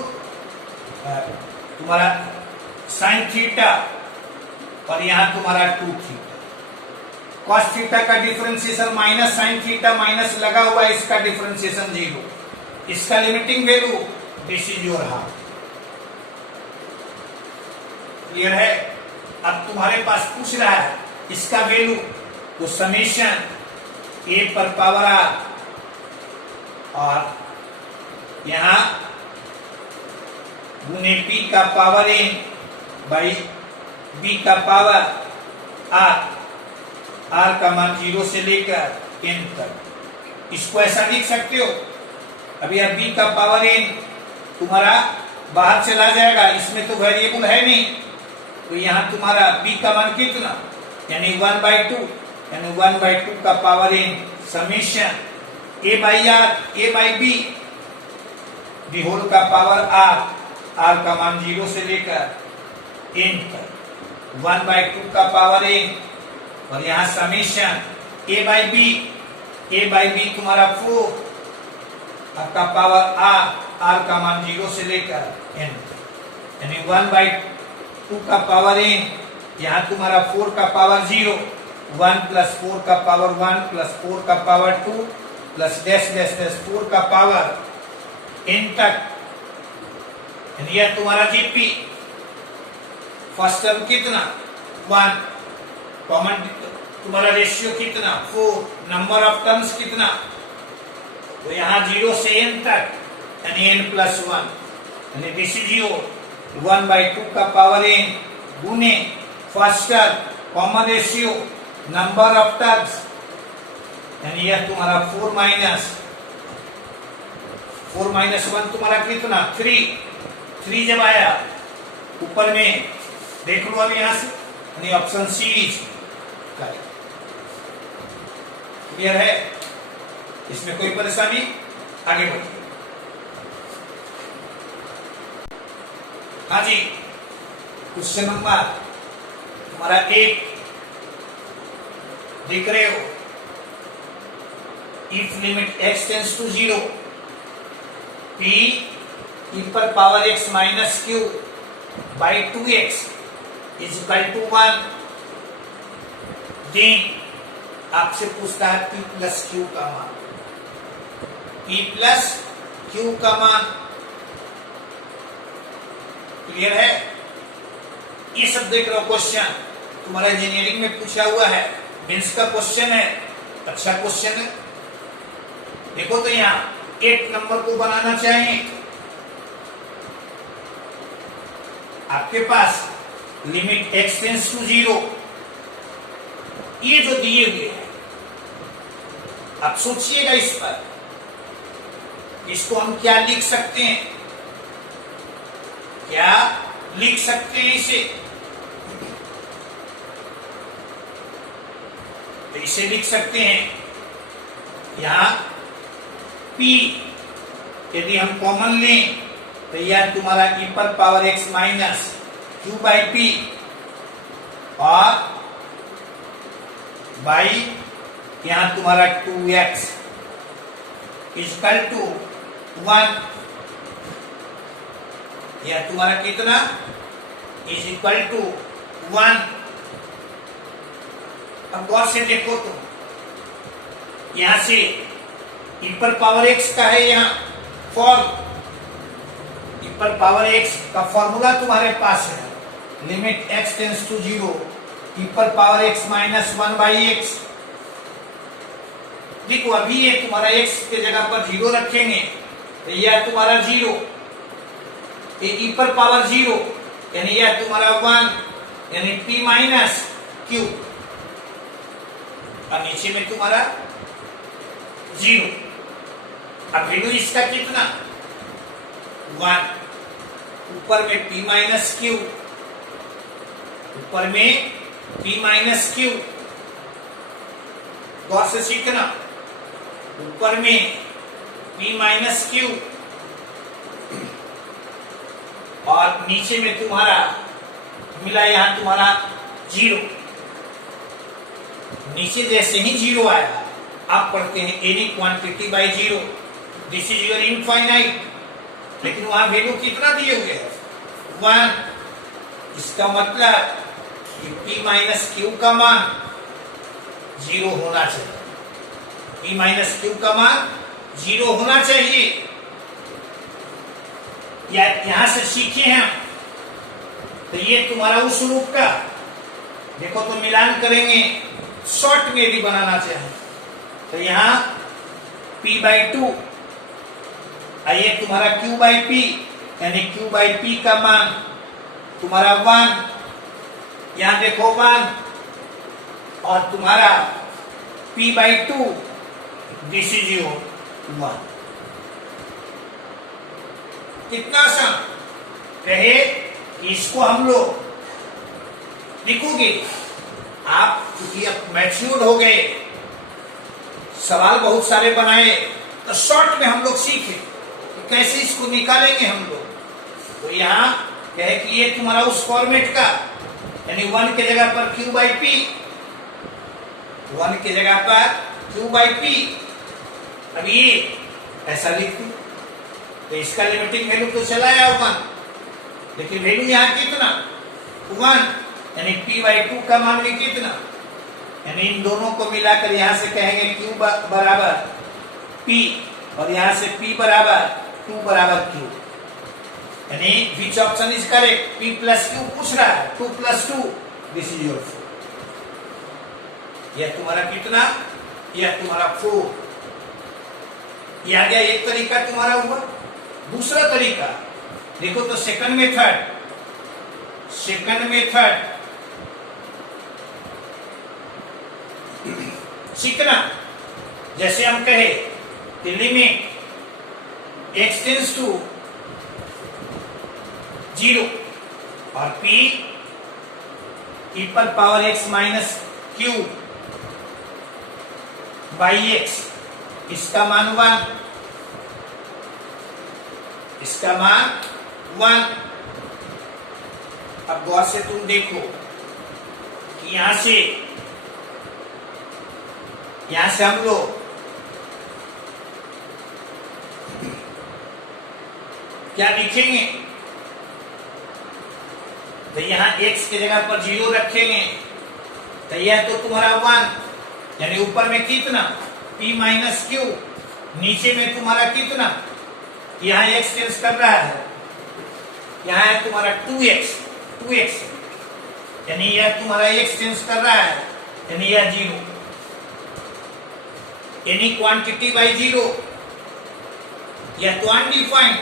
तुम्हारा साइन थीटा और यहां तुम्हारा 2 थीटा। कॉस थीटा का differentiation minus sine theta minus लगा हुआ है, इसका डिफरेंशिएशन 0। इसका limiting value this is your half. Clear है? अब तुम्हारे पास पूछ रहा है इसका वैल्यू, तो समेशन a पर पावर r और यहां गुने p का पावर n बाई b का पावर r, r का मान 0 से लेकर n तक। इसको ऐसा लिख सकते हो। अभी अब b का पावर n तुम्हारा बाहर चला जाएगा, इसमें तो वेरिएबल है नहीं, तो यहां तुम्हारा b का मान कितना, यानी 1/2, यानी 1/2 का power n summation a by r, a by b, the whole का पावर r, r का मान 0 से लेकर n तक, 1/2 का पावर n, और यहां summation a by b, a by b तुम्हारा 4, आपका पावर r, r का मान 0 से लेकर n, यानी 1/2 का पावर n, यहां तुम्हारा 4 का पावर 0, 1 प्लस 4 का पावर 1 प्लस 4 का power 2 plus dash dash dash 4 का पावर n तक, यानी यह तुम्हारा जीपी। फर्स्ट टर्म कितना 1, कॉमन तुम्हारा रेशियो कितना 4, नंबर ऑफ टर्म्स कितना, तो यहां 0 से n तक, यानी n प्लस 1, यानी दिस इज योर 1/2 का पावर n गुने first term common ratio number of terms, यानी यह तुम्हारा 4 माइनस 1 तुम्हारा कितना 3 जब आया ऊपर में देख लो। अब यहां से यानी option C is correct. Clear है? इसमें कोई परेशानी? आगे बढ़िए। हाँ जी, क्वेश्चन नंबर तुम्हारा 8 देख रहे हो। If limit x tends to 0, p e पर power x minus q by 2x is equal to 1, then आपसे पूछता है p प्लस q का मान, p प्लस q का मान। क्लियर है? ये सब देख रहे हो क्वेश्चन तुम्हारा इंजीनियरिंग में पूछा हुआ है, मेंस का क्वेश्चन है, अच्छा क्वेश्चन है। देखो तो यहाँ 8 नंबर को बनाना चाहिए, आपके पास लिमिट x टेंड्स टू 0, ये जो दिए हुए हैं, आप सोचिएगा इस पर, इसको हम क्या लिख सकते हैं, क्या लिख सकते हैं इसे? तो इसे लिख सकते हैं यहां p यदि हम कॉमन लें तो यह तुम्हारा e पर power x minus q by p और बाई यहां तुम्हारा 2x इक्वल टू 1, यह तुम्हारा कितना इज इक्वल टू 1। अब गौर से देखो तो यहां से e पर पावर x का है, यहाँ फॉर्म e पर पावर x का फॉर्मूला तुम्हारे पास है, limit x tends to 0, e पर power x minus 1 by x। देखो अभी ये तुम्हारा x के जगह पर 0 रखेंगे तो यह तुम्हारा 0, ये e पर पावर 0 यानी यह तुम्हारा 1, यानी p माइनस q, और नीचे में तुम्हारा 0। अब वैल्यू इसका कितना 1, ऊपर में p माइनस q, ऊपर में p माइनस q, गौर से सीखना, ऊपर में p माइनस q और नीचे में तुम्हारा मिला यहां तुम्हारा 0। नीचे जैसे ही 0 आया आप पढ़ते हैं any quantity by 0, this is your infinite, लेकिन वहां वैल्यू कितना दिए हुए है 1। इसका मतलब p माइनस क्यू का मान 0 होना चाहिए, p माइनस क्यू का मान 0 होना चाहिए। या यहां से सीखे हैं तो ये तुम्हारा उस रूप का, देखो तो मिलान करेंगे, शॉर्ट में यदि बनाना चाहे तो यहां p/2, ये तुम्हारा q/p, यानी q/p का मान तुम्हारा 1, यहां देखो 1, और तुम्हारा p/2 दिस इज योर 1। कितना आसान कहे कि इसको हम लोग लिखोगे। आप क्योंकि अब मैच्योर्ड हो गए, सवाल बहुत सारे बनाए, तो शॉर्ट में हम लोग सीखे कि कैसे इसको निकालेंगे हम लोग। तो यहां कहे कि ये तुम्हारा उस फॉर्मेट का, यानी 1 के जगह पर q/p, 1 के जगह पर q/p। अब ये ऐसा लिख दो तो इसका लिमिटिंग वैल्यू तो चला आया 1, लेकिन वैल्यू यहां कितना 1, यानी p/2 का मान भी कितना, यानी इन दोनों को मिलाकर यहां से कहेंगे q बराबर p, और यहां से p बराबर 2 बराबर q, यानी विच option is correct, p + q पूछ रहा है, 2 + 2 दिस इज योर 4। यह तुम्हारा कितना, यह तुम्हारा 4। यह आ गया एक तरीका तुम्हारा हुआ। दूसरा तरीका देखो तो सेकंड मेथड सीखना। जैसे हम कहे कि लिमिट x टेंड्स टू 0 और p e⁻x - q / x, इसका मान 1, इसका मान 1। अब गौर से तुम देखो कि यहां से हम लोग क्या लिखेंगे, तो यहां x के जगह पर 0 रखेंगे, तो यह तो तुम्हारा 1, यानी ऊपर में कितना p - q, नीचे में तुम्हारा कितना, यहां x चेंज कर रहा है, यहां है तुम्हारा 2x, यानी यह तुम्हारा x चेंज कर रहा है, यानी यह 0, एनी क्वांटिटी बाय 0, यह तो अनडिफाइंड,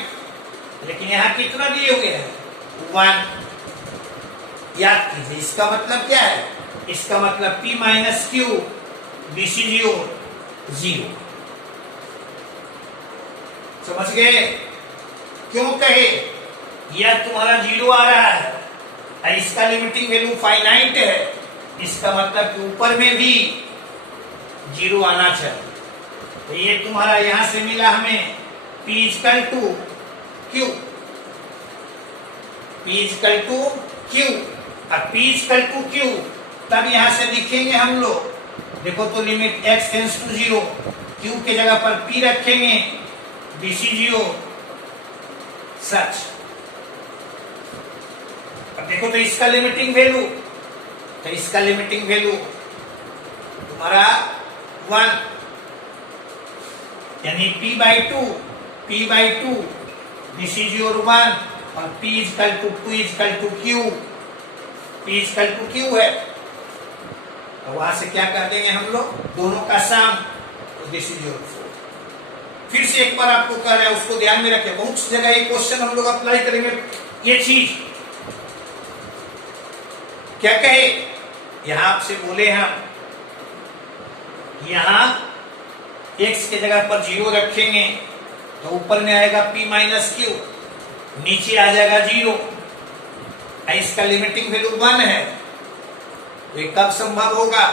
लेकिन यहां कितना दिए हुए है 1। याद कीजिए इसका मतलब क्या है, इसका मतलब p - q this is your 0। समझ गए? क्यों कहे यह तुम्हारा 0 आ रहा है, इसका लिमिटिंग वैल्यू फाइनाइट है, इसका मतलब कि ऊपर में भी 0 आना चाहिए। तो ये तुम्हारा यहां से मिला हमें p = q, p = q, अब p = q, तब यहां से लिखेंगे हम लोग, देखो तो limit x tends to 0, q के जगह पर p रखेंगे, दिस इज योर सच। अब देखो तो इसका लिमिटिंग वैल्यू, तो इसका लिमिटिंग वैल्यू तुम्हारा 1, यानी p/2 दिस इज योर 1, और p = 2 q, p = q है, तो वहां से क्या कर देंगे हम लोग, दोनों का सम, तो दिस इज योर 4। फिर से एक बार आपको कह रहा है, उसको ध्यान में रखें, बहुत जगह ये क्वेश्चन हम लोग अप्लाई करेंगे। ये चीज क्या कहे, यहां आपसे बोले हम, यहां x के जगह पर 0 रखेंगे, तो ऊपर में आएगा p - q, नीचे आ जाएगा 0, इसका लिमिटिंग वैल्यू 1 है। तो ये कब संभव होगा,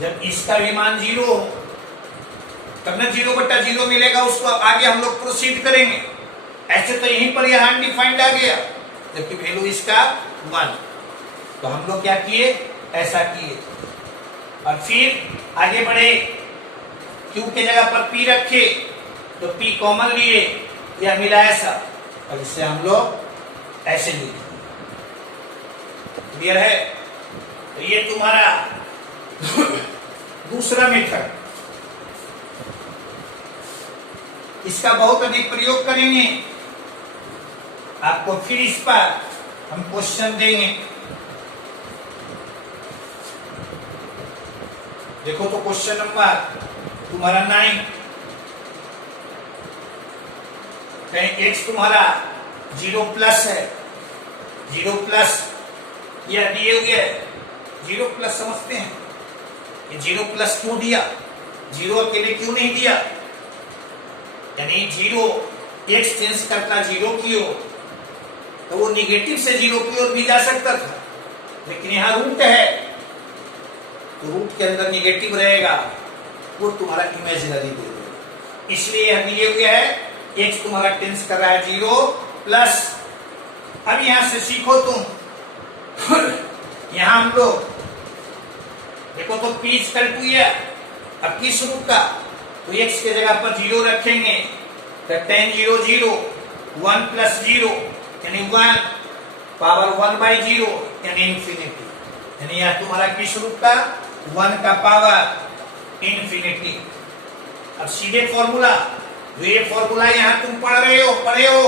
जब इसका भी मान 0 हो, तब ना 0/0 मिलेगा, उसको आगे हम लोग प्रोसीड करेंगे। ऐसे तो यहीं पर यह अनडिफाइंड आ गया, जबकि वैल्यू इसका 1। तो हम लोग क्या किए, ऐसा किए, और फिर आगे बढ़े, q के जगह पर p रखे, तो p कॉमन लिए, यह मिला ऐसा, और इससे हम लोग ऐसे लिए। क्लियर है? तो ये तुम्हारा दूसरा मेथड, इसका बहुत अधिक प्रयोग करेंगे, आपको फिर इस पर हम क्वेश्चन देंगे। देखो तो क्वेश्चन नंबर तुम्हारा 9, कहीं x तुम्हारा 0 प्लस है, 0 प्लस यह दिए हुए है, 0 प्लस समझते हैं, ये 0 प्लस क्यों दिया, 0 अकेले क्यों नहीं दिया, यानी 0 x चेंज करता 0 की ओर तो वो निगेटिव से 0 की ओर भी जा सकता था, लेकिन यहाँ रूट है तो रूट के अंदर निगेटिव रहेगा, वो तुम्हारा इमेजिनरी दे देगा, इसलिए यह दिए हुए है x तुम्हारा टेंस कर रहा है 0 प्लस। अब यहां से सीखो तुम यहां हम लोग देखो तो p इक्वल टू है, अब किस रूट का, तो x के जगह पर 0 रखेंगे तो 10 0 0 1 प्लस 0 यानी 1 पावर 1 बाई 0 यानी इंफिनिटी, यानी यह तुम्हारा किस रूट का 1 का पावर इंफिनिटी। अब सीधे फॉर्मूला, ये फॉर्मूला यहां तुम पढ़े हो,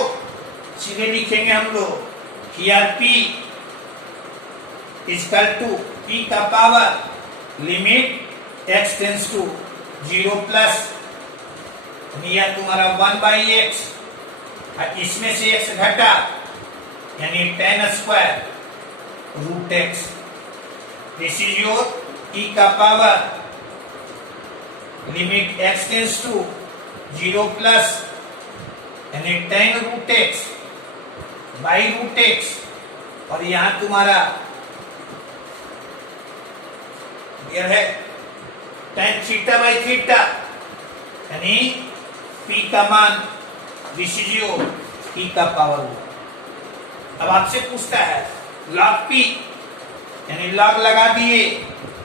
सीधे लिखेंगे हम लोग कि यार p इक्वल टू p का power limit x tends to 0 plus, यह तुम्हारा 1 बाई एक्स, इसमें से x घटा यानी 10 square root x, this is your e का power limit x tends to 0 plus यानी 10 root x by root x, और यहां तुम्हारा यह है tan थीटा बाई थीटा यानी p का मान दिस इज योर e का पावर। अब आपसे पूछता है log p यानी log लगा दिए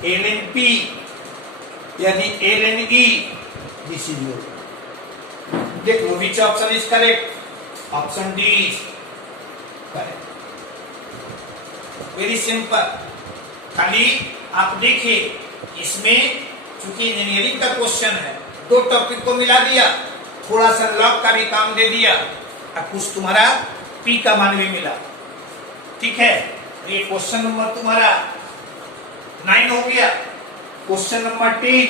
ln p यानी ln e, this is your, देख लो which option is correct, option D is correct, very simple. खाली आप देखिए इसमें चूंकि इंजीनियरिंग का क्वेश्चन है, दो टॉपिक को मिला दिया, थोड़ा सा लॉग का भी काम दे दिया और कुछ तुम्हारा पी का मान भी मिला, ठीक है। ये क्वेश्चन नंबर तुम्हारा 9 हो गया। क्वेश्चन नंबर 10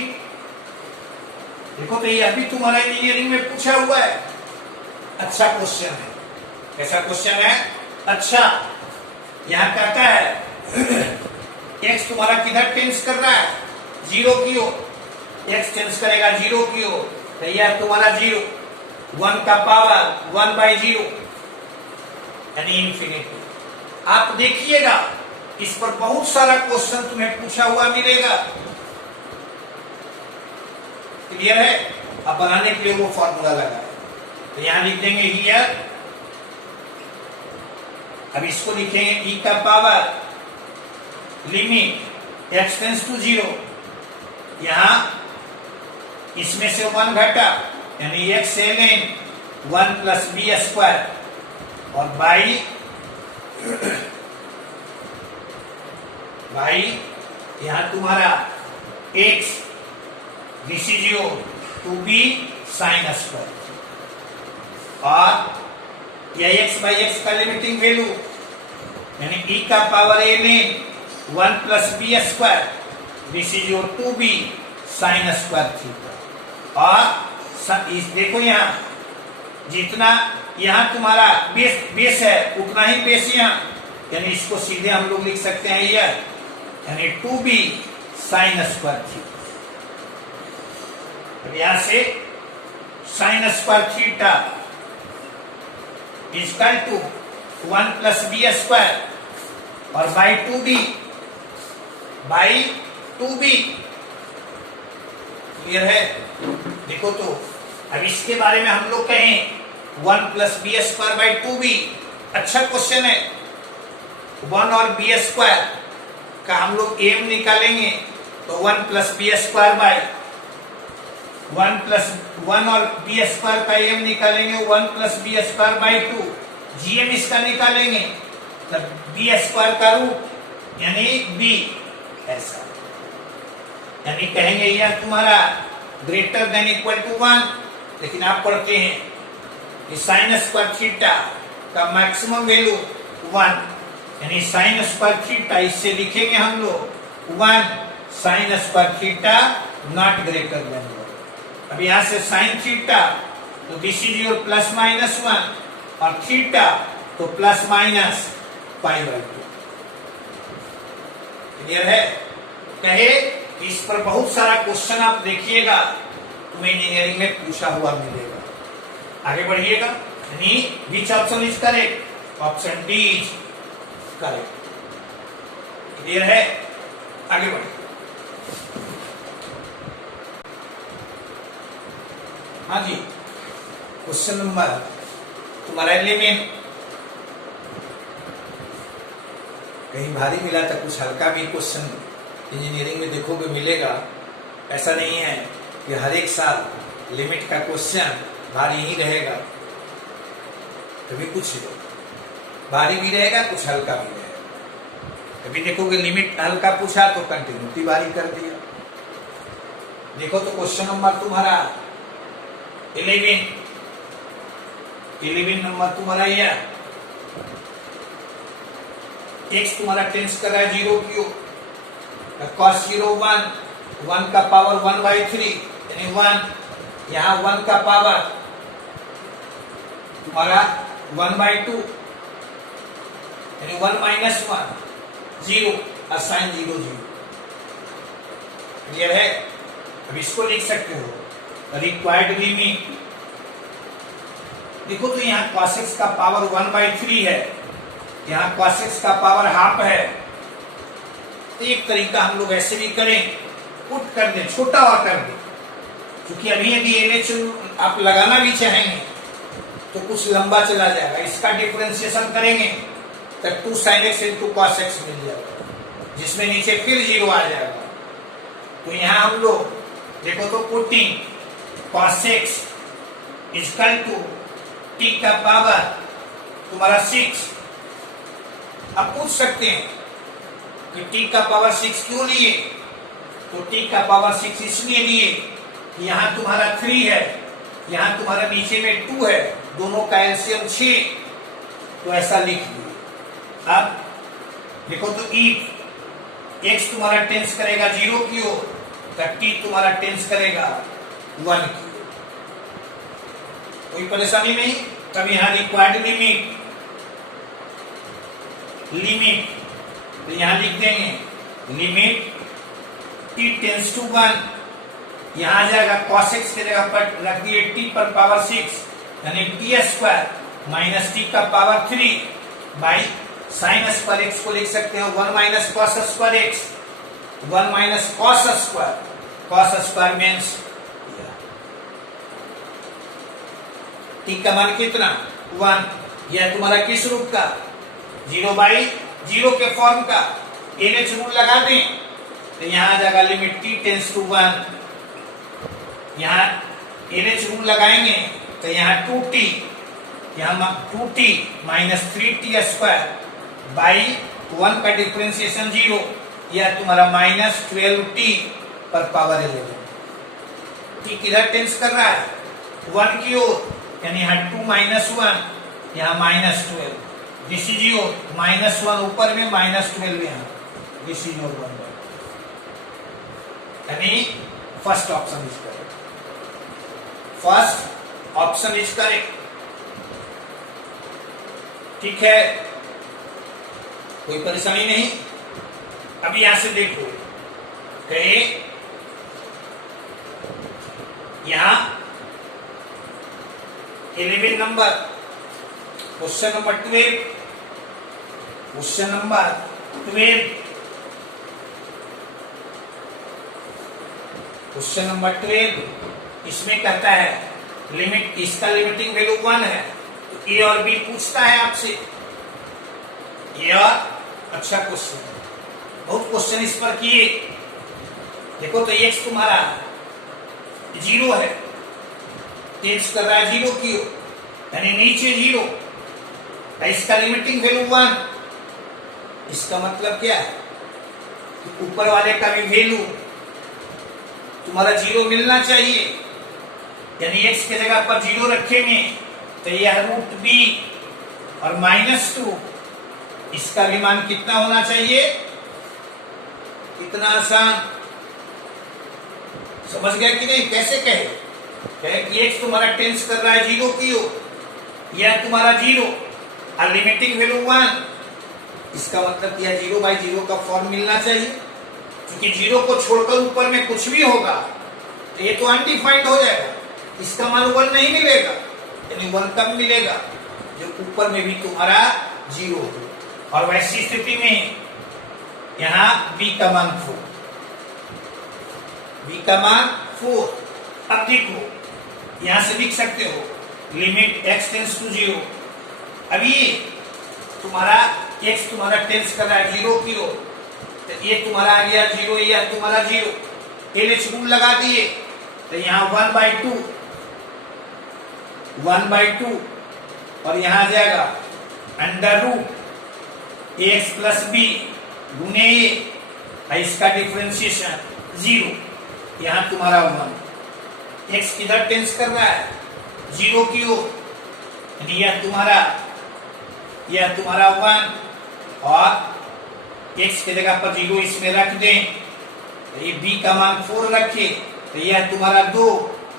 देखो तो ये अभी तुम्हारा इंजीनियरिंग में पूछा हुआ है, अच्छा क्वेश्चन है। कैसा क्वेश्चन है, अच्छा। यहां कहता है x तुम्हारा किधर टेंस कर रहा है, 0 की ओर, x टेंस करेगा 0 की ओर, तो यह तुम्हारा 0, 1 का पावर 1 बाई 0 यानी इंफिनिटी। आप देखिएगा इस पर बहुत सारा क्वेश्चन तुम्हें पूछा हुआ मिलेगा, क्लियर है। अब बनाने के लिए वो फॉर्मूला लगा है, तो यहां लिख देंगे हियर, अब इसको लिखेंगे e का power limit x tends to 0, यहां इसमें से 1 घटा यानी x ln 1 plus b square, और बाई यहां तुम्हारा x this is your 2b sine square, और यह x बाई एक्स का लिमिटिंग वैल्यू यानी e का power ln 1 plus b square, this is your 2b sine square theta. और इस देखो यहां जितना यहां तुम्हारा बेस है उतना ही बेस यहां, यानी इसको सीधे हम लोग लिख सकते हैं यह यानी 2b साइन स्क्वायर थीटा। यहां से sine square theta equal to 1 plus b square और बाई 2b क्लियर है। देखो तो अब इसके बारे में हम लोग कहें 1 plus b square by 2b, अच्छा क्वेश्चन है। 1 और बी स्क्वायर का हम लोग एम निकालेंगे तो 1 प्लस बी स्क्वायर बाई 1 और बी स्क्वायर का एम निकालेंगे 1 plus b square by 2, GM इसका निकालेंगे तब बी स्क्वायर का रूट यानी बी, ऐसा यानी कहेंगे यह तुम्हारा ग्रेटर देन इक्वल टू 1, लेकिन आप पढ़ते हैं कि साइन स्क्वायर थीटा का मैक्सिमम वैल्यू 1, यानी साइन स्क्वायर थीटा, इससे लिखेंगे हम लोग 1 sign square theta naught greater than 1। अब यहां से साइन थीटा तो this is your plus minus 1 और थीटा तो प्लस माइनस π/2। क्लियर है? कहे इस पर बहुत सारा क्वेश्चन आप देखिएगा, तुम्हें इंजीनियरिंग में पूछा हुआ मिलेगा। आगे बढ़िएगा। यानी विच option is correct? Option D is correct. Clear है? आगे बढ़िए। हाँ जी, क्वेश्चन नंबर तुम्हारा 11। कहीं भारी मिला था, कुछ हल्का भी क्वेश्चन इंजीनियरिंग में देखोगे मिलेगा। ऐसा नहीं है कि हर एक साल लिमिट का क्वेश्चन भारी ही रहेगा, कभी कुछ भारी भी रहेगा, कुछ हल्का भी रहेगा। कभी देखोगे लिमिट हल्का पूछा तो कंटिन्यूटी भारी कर दिया। देखो तो क्वेश्चन नंबर तुम्हारा 11 नंबर तुम्हारा यह x तुम्हारा टेंस कर रहा है 0 क्यूब, cos 0 1 का पावर 1/3 यानी 1, यहाँ 1 का पावर तुम्हारा 1/2 यानी 1 माइनस 1 0 और साइन 0 0। क्लियर है? अब इसको लिख सकते हो रिक्वायर्ड लिमिट। देखो तो यहाँ cos x का पावर 1/3 है, यहाँ cos x का पावर हाफ है। तो एक तरीका हम लोग ऐसे भी करें, पुट कर दे, छोटा और कर दे, क्योंकि अभी यदि LHS आप लगाना भी चाहेंगे तो कुछ लंबा चला जाएगा। इसका डिफरेंशिएशन करेंगे तो 2 sin x into cos x मिल जाएगा, जिसमें नीचे फिर 0 आ जाएगा। तो यहाँ हम लोग देखो तो putting cos x equal to t का पावर तुम्हारा 6। अब पूछ सकते हैं कि t का पावर 6 क्यों लिए? तो t का पावर 6 इसलिए लिए कि यहाँ तुम्हारा 3 है, यहाँ तुम्हारा नीचे में 2 है, दोनों का एलसीएम 6, तो ऐसा लिख दिए। अब देखो तो if x तुम्हारा टेंस करेगा 0 की ओर तो t तुम्हारा टेंस करेगा 1 की ओर। कोई परेशानी नहीं। तब यहाँ रिक्वायर्ड लिमिट तो यहाँ लिख देंगे लिमिट t टेंस टू 1, यहाँ आ जाएगा cos x की जगह पर रख दिए t पर पावर 6 यानी t स्क्वायर माइनस t का power 3 by sine square x को लिख सकते हैं 1 minus cos square x, 1 minus cos square, cos square means t का मान कितना 1। यह तुम्हारा किस रूप का 0/0 के फॉर्म का LH रूल लगा दें तो यहाँ आ जाएगा लिमिट t टेंस टू 1। यहाँ LH रूल लगाएंगे तो यहाँ 2t, यहाँ 2t minus 3t square by 1 का डिफरेंशिएशन 0, यह तुम्हारा माइनस 12t पर पावर 11। t किधर टेंस कर रहा है 1 की ओर, यानी यहाँ 2 माइनस 1 यहाँ minus 12, this is your minus 1 ऊपर में माइनस 12 यहाँ, दिस इज योर 1, यानी first option is correct. First option is correct. ठीक है, कोई परेशानी नहीं। अभी यहां से देखो कहे यहां 11 number question number 12, question number 12, question number 12 इसमें कहता है लिमिट, इसका लिमिटिंग वैल्यू 1 है तो ए और बी पूछता है आपसे। ये अच्छा क्वेश्चन है, बहुत क्वेश्चन इस पर किए। देखो तो x तुम्हारा 0 है, टेंस कर रहा है 0 की ओर, यानी नीचे 0, इसका लिमिटिंग वैल्यू 1। इसका मतलब क्या है कि ऊपर वाले का भी वैल्यू तुम्हारा 0 मिलना चाहिए, यानी x के जगह पर 0 रखेंगे तो यह √b और -2 इसका भी मान कितना होना चाहिए? कितना आसान, समझ गया कि नहीं? कैसे कहे कि x तुम्हारा टेंस कर रहा है 0 की ओर, यह तुम्हारा 0 और लिमिटिंग वैल्यू 1, इसका मतलब यह 0/0 का फॉर्म मिलना चाहिए। क्योंकि 0 को छोड़कर ऊपर में कुछ भी होगा तो ये तो अनडिफाइंड हो जाएगा, इसका मान 1 नहीं मिलेगा। यानी 1 कब मिलेगा? जब ऊपर में भी तुम्हारा 0 हो। और वैसी स्थिति में यहां b का मान 4, b का मान 4। अब देखो यहां से लिख सकते हो लिमिट x टेंस टू 0। अभी तुम्हारा x तुम्हारा टेंस कर रहा है 0 की ओर, तो ये तुम्हारा आ गया 0, या तुम्हारा 0, LH रूल लगा दिए तो यहाँ 1/2 और यहाँ आ जाएगा √ax प्लस बी गुने ये, इसका डिफरेंशिएशन 0, यहाँ तुम्हारा 1। x किधर टेंस कर रहा है? 0 की ओर, यह तुम्हारा 1 और x के जगह पर 0 इसमें रख दें तो ये b का मान 4 रखे तो यह तुम्हारा 2,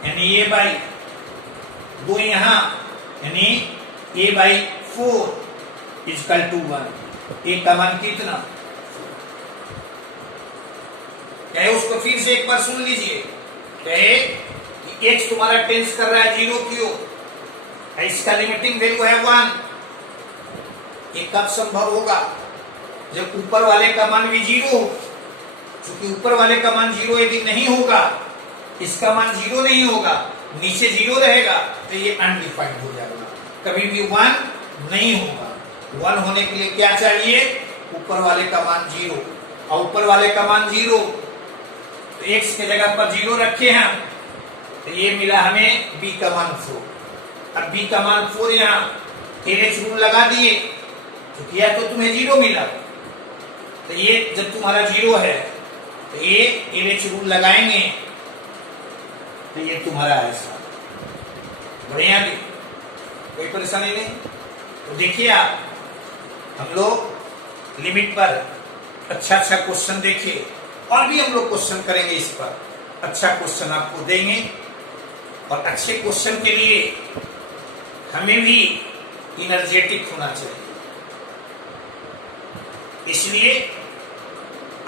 यानी a/2 यहाँ, यानी a/4 इक्वल टू 1। a का मान कितना? कहे उसको फिर से एक बार सुन लीजिए। कहे कि x तुम्हारा टेंस कर रहा है 0 की ओर, इसका लिमिटिंग वैल्यू है 1। ये कब संभव होगा? जब ऊपर वाले का मान भी 0 हो। क्योंकि ऊपर वाले का मान 0 यदि नहीं होगा, इसका मान 0 नहीं होगा, नीचे 0 रहेगा तो ये अनडिफाइंड हो जाएगा, कभी भी 1 नहीं होगा। 1 होने के लिए क्या चाहिए? ऊपर वाले का मान 0, और ऊपर वाले का मान 0 तो x के जगह पर 0 रखे हैं तो ये मिला हमें b का मान 4। अब b का मान 4 यहाँ LH रूल लगा दिए तो किया तो तुम्हें 0 मिला, तो ये जब तुम्हारा 0 है तो ये LH रूल लगाएंगे तो ये तुम्हारा ऐसा बढ़िया भी, कोई परेशानी नहीं। तो देखिए आप, हम लोग लिमिट पर अच्छा क्वेश्चन देखिए, और भी हम लोग क्वेश्चन करेंगे इस पर, अच्छा क्वेश्चन आपको देंगे। और अच्छे क्वेश्चन के लिए हमें भी इनर्जेटिक होना चाहिए, इसलिए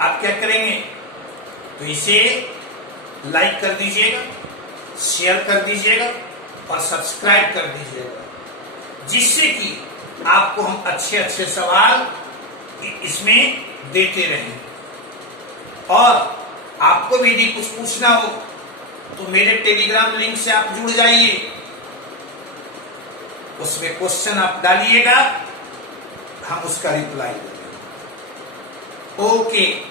आप क्या करेंगे? तो इसे लाइक कर दीजिएगा, शेयर कर दीजिएगा और सब्सक्राइब कर दीजिएगा, जिससे कि आपको हम अच्छे सवाल इसमें देते रहें। और आपको भी यदि कुछ पूछना हो तो मेरे टेलीग्राम लिंक से आप जुड़ जाइए, उसमें क्वेश्चन आप डालिएगा, हम उसका रिप्लाई देंगे। ओके।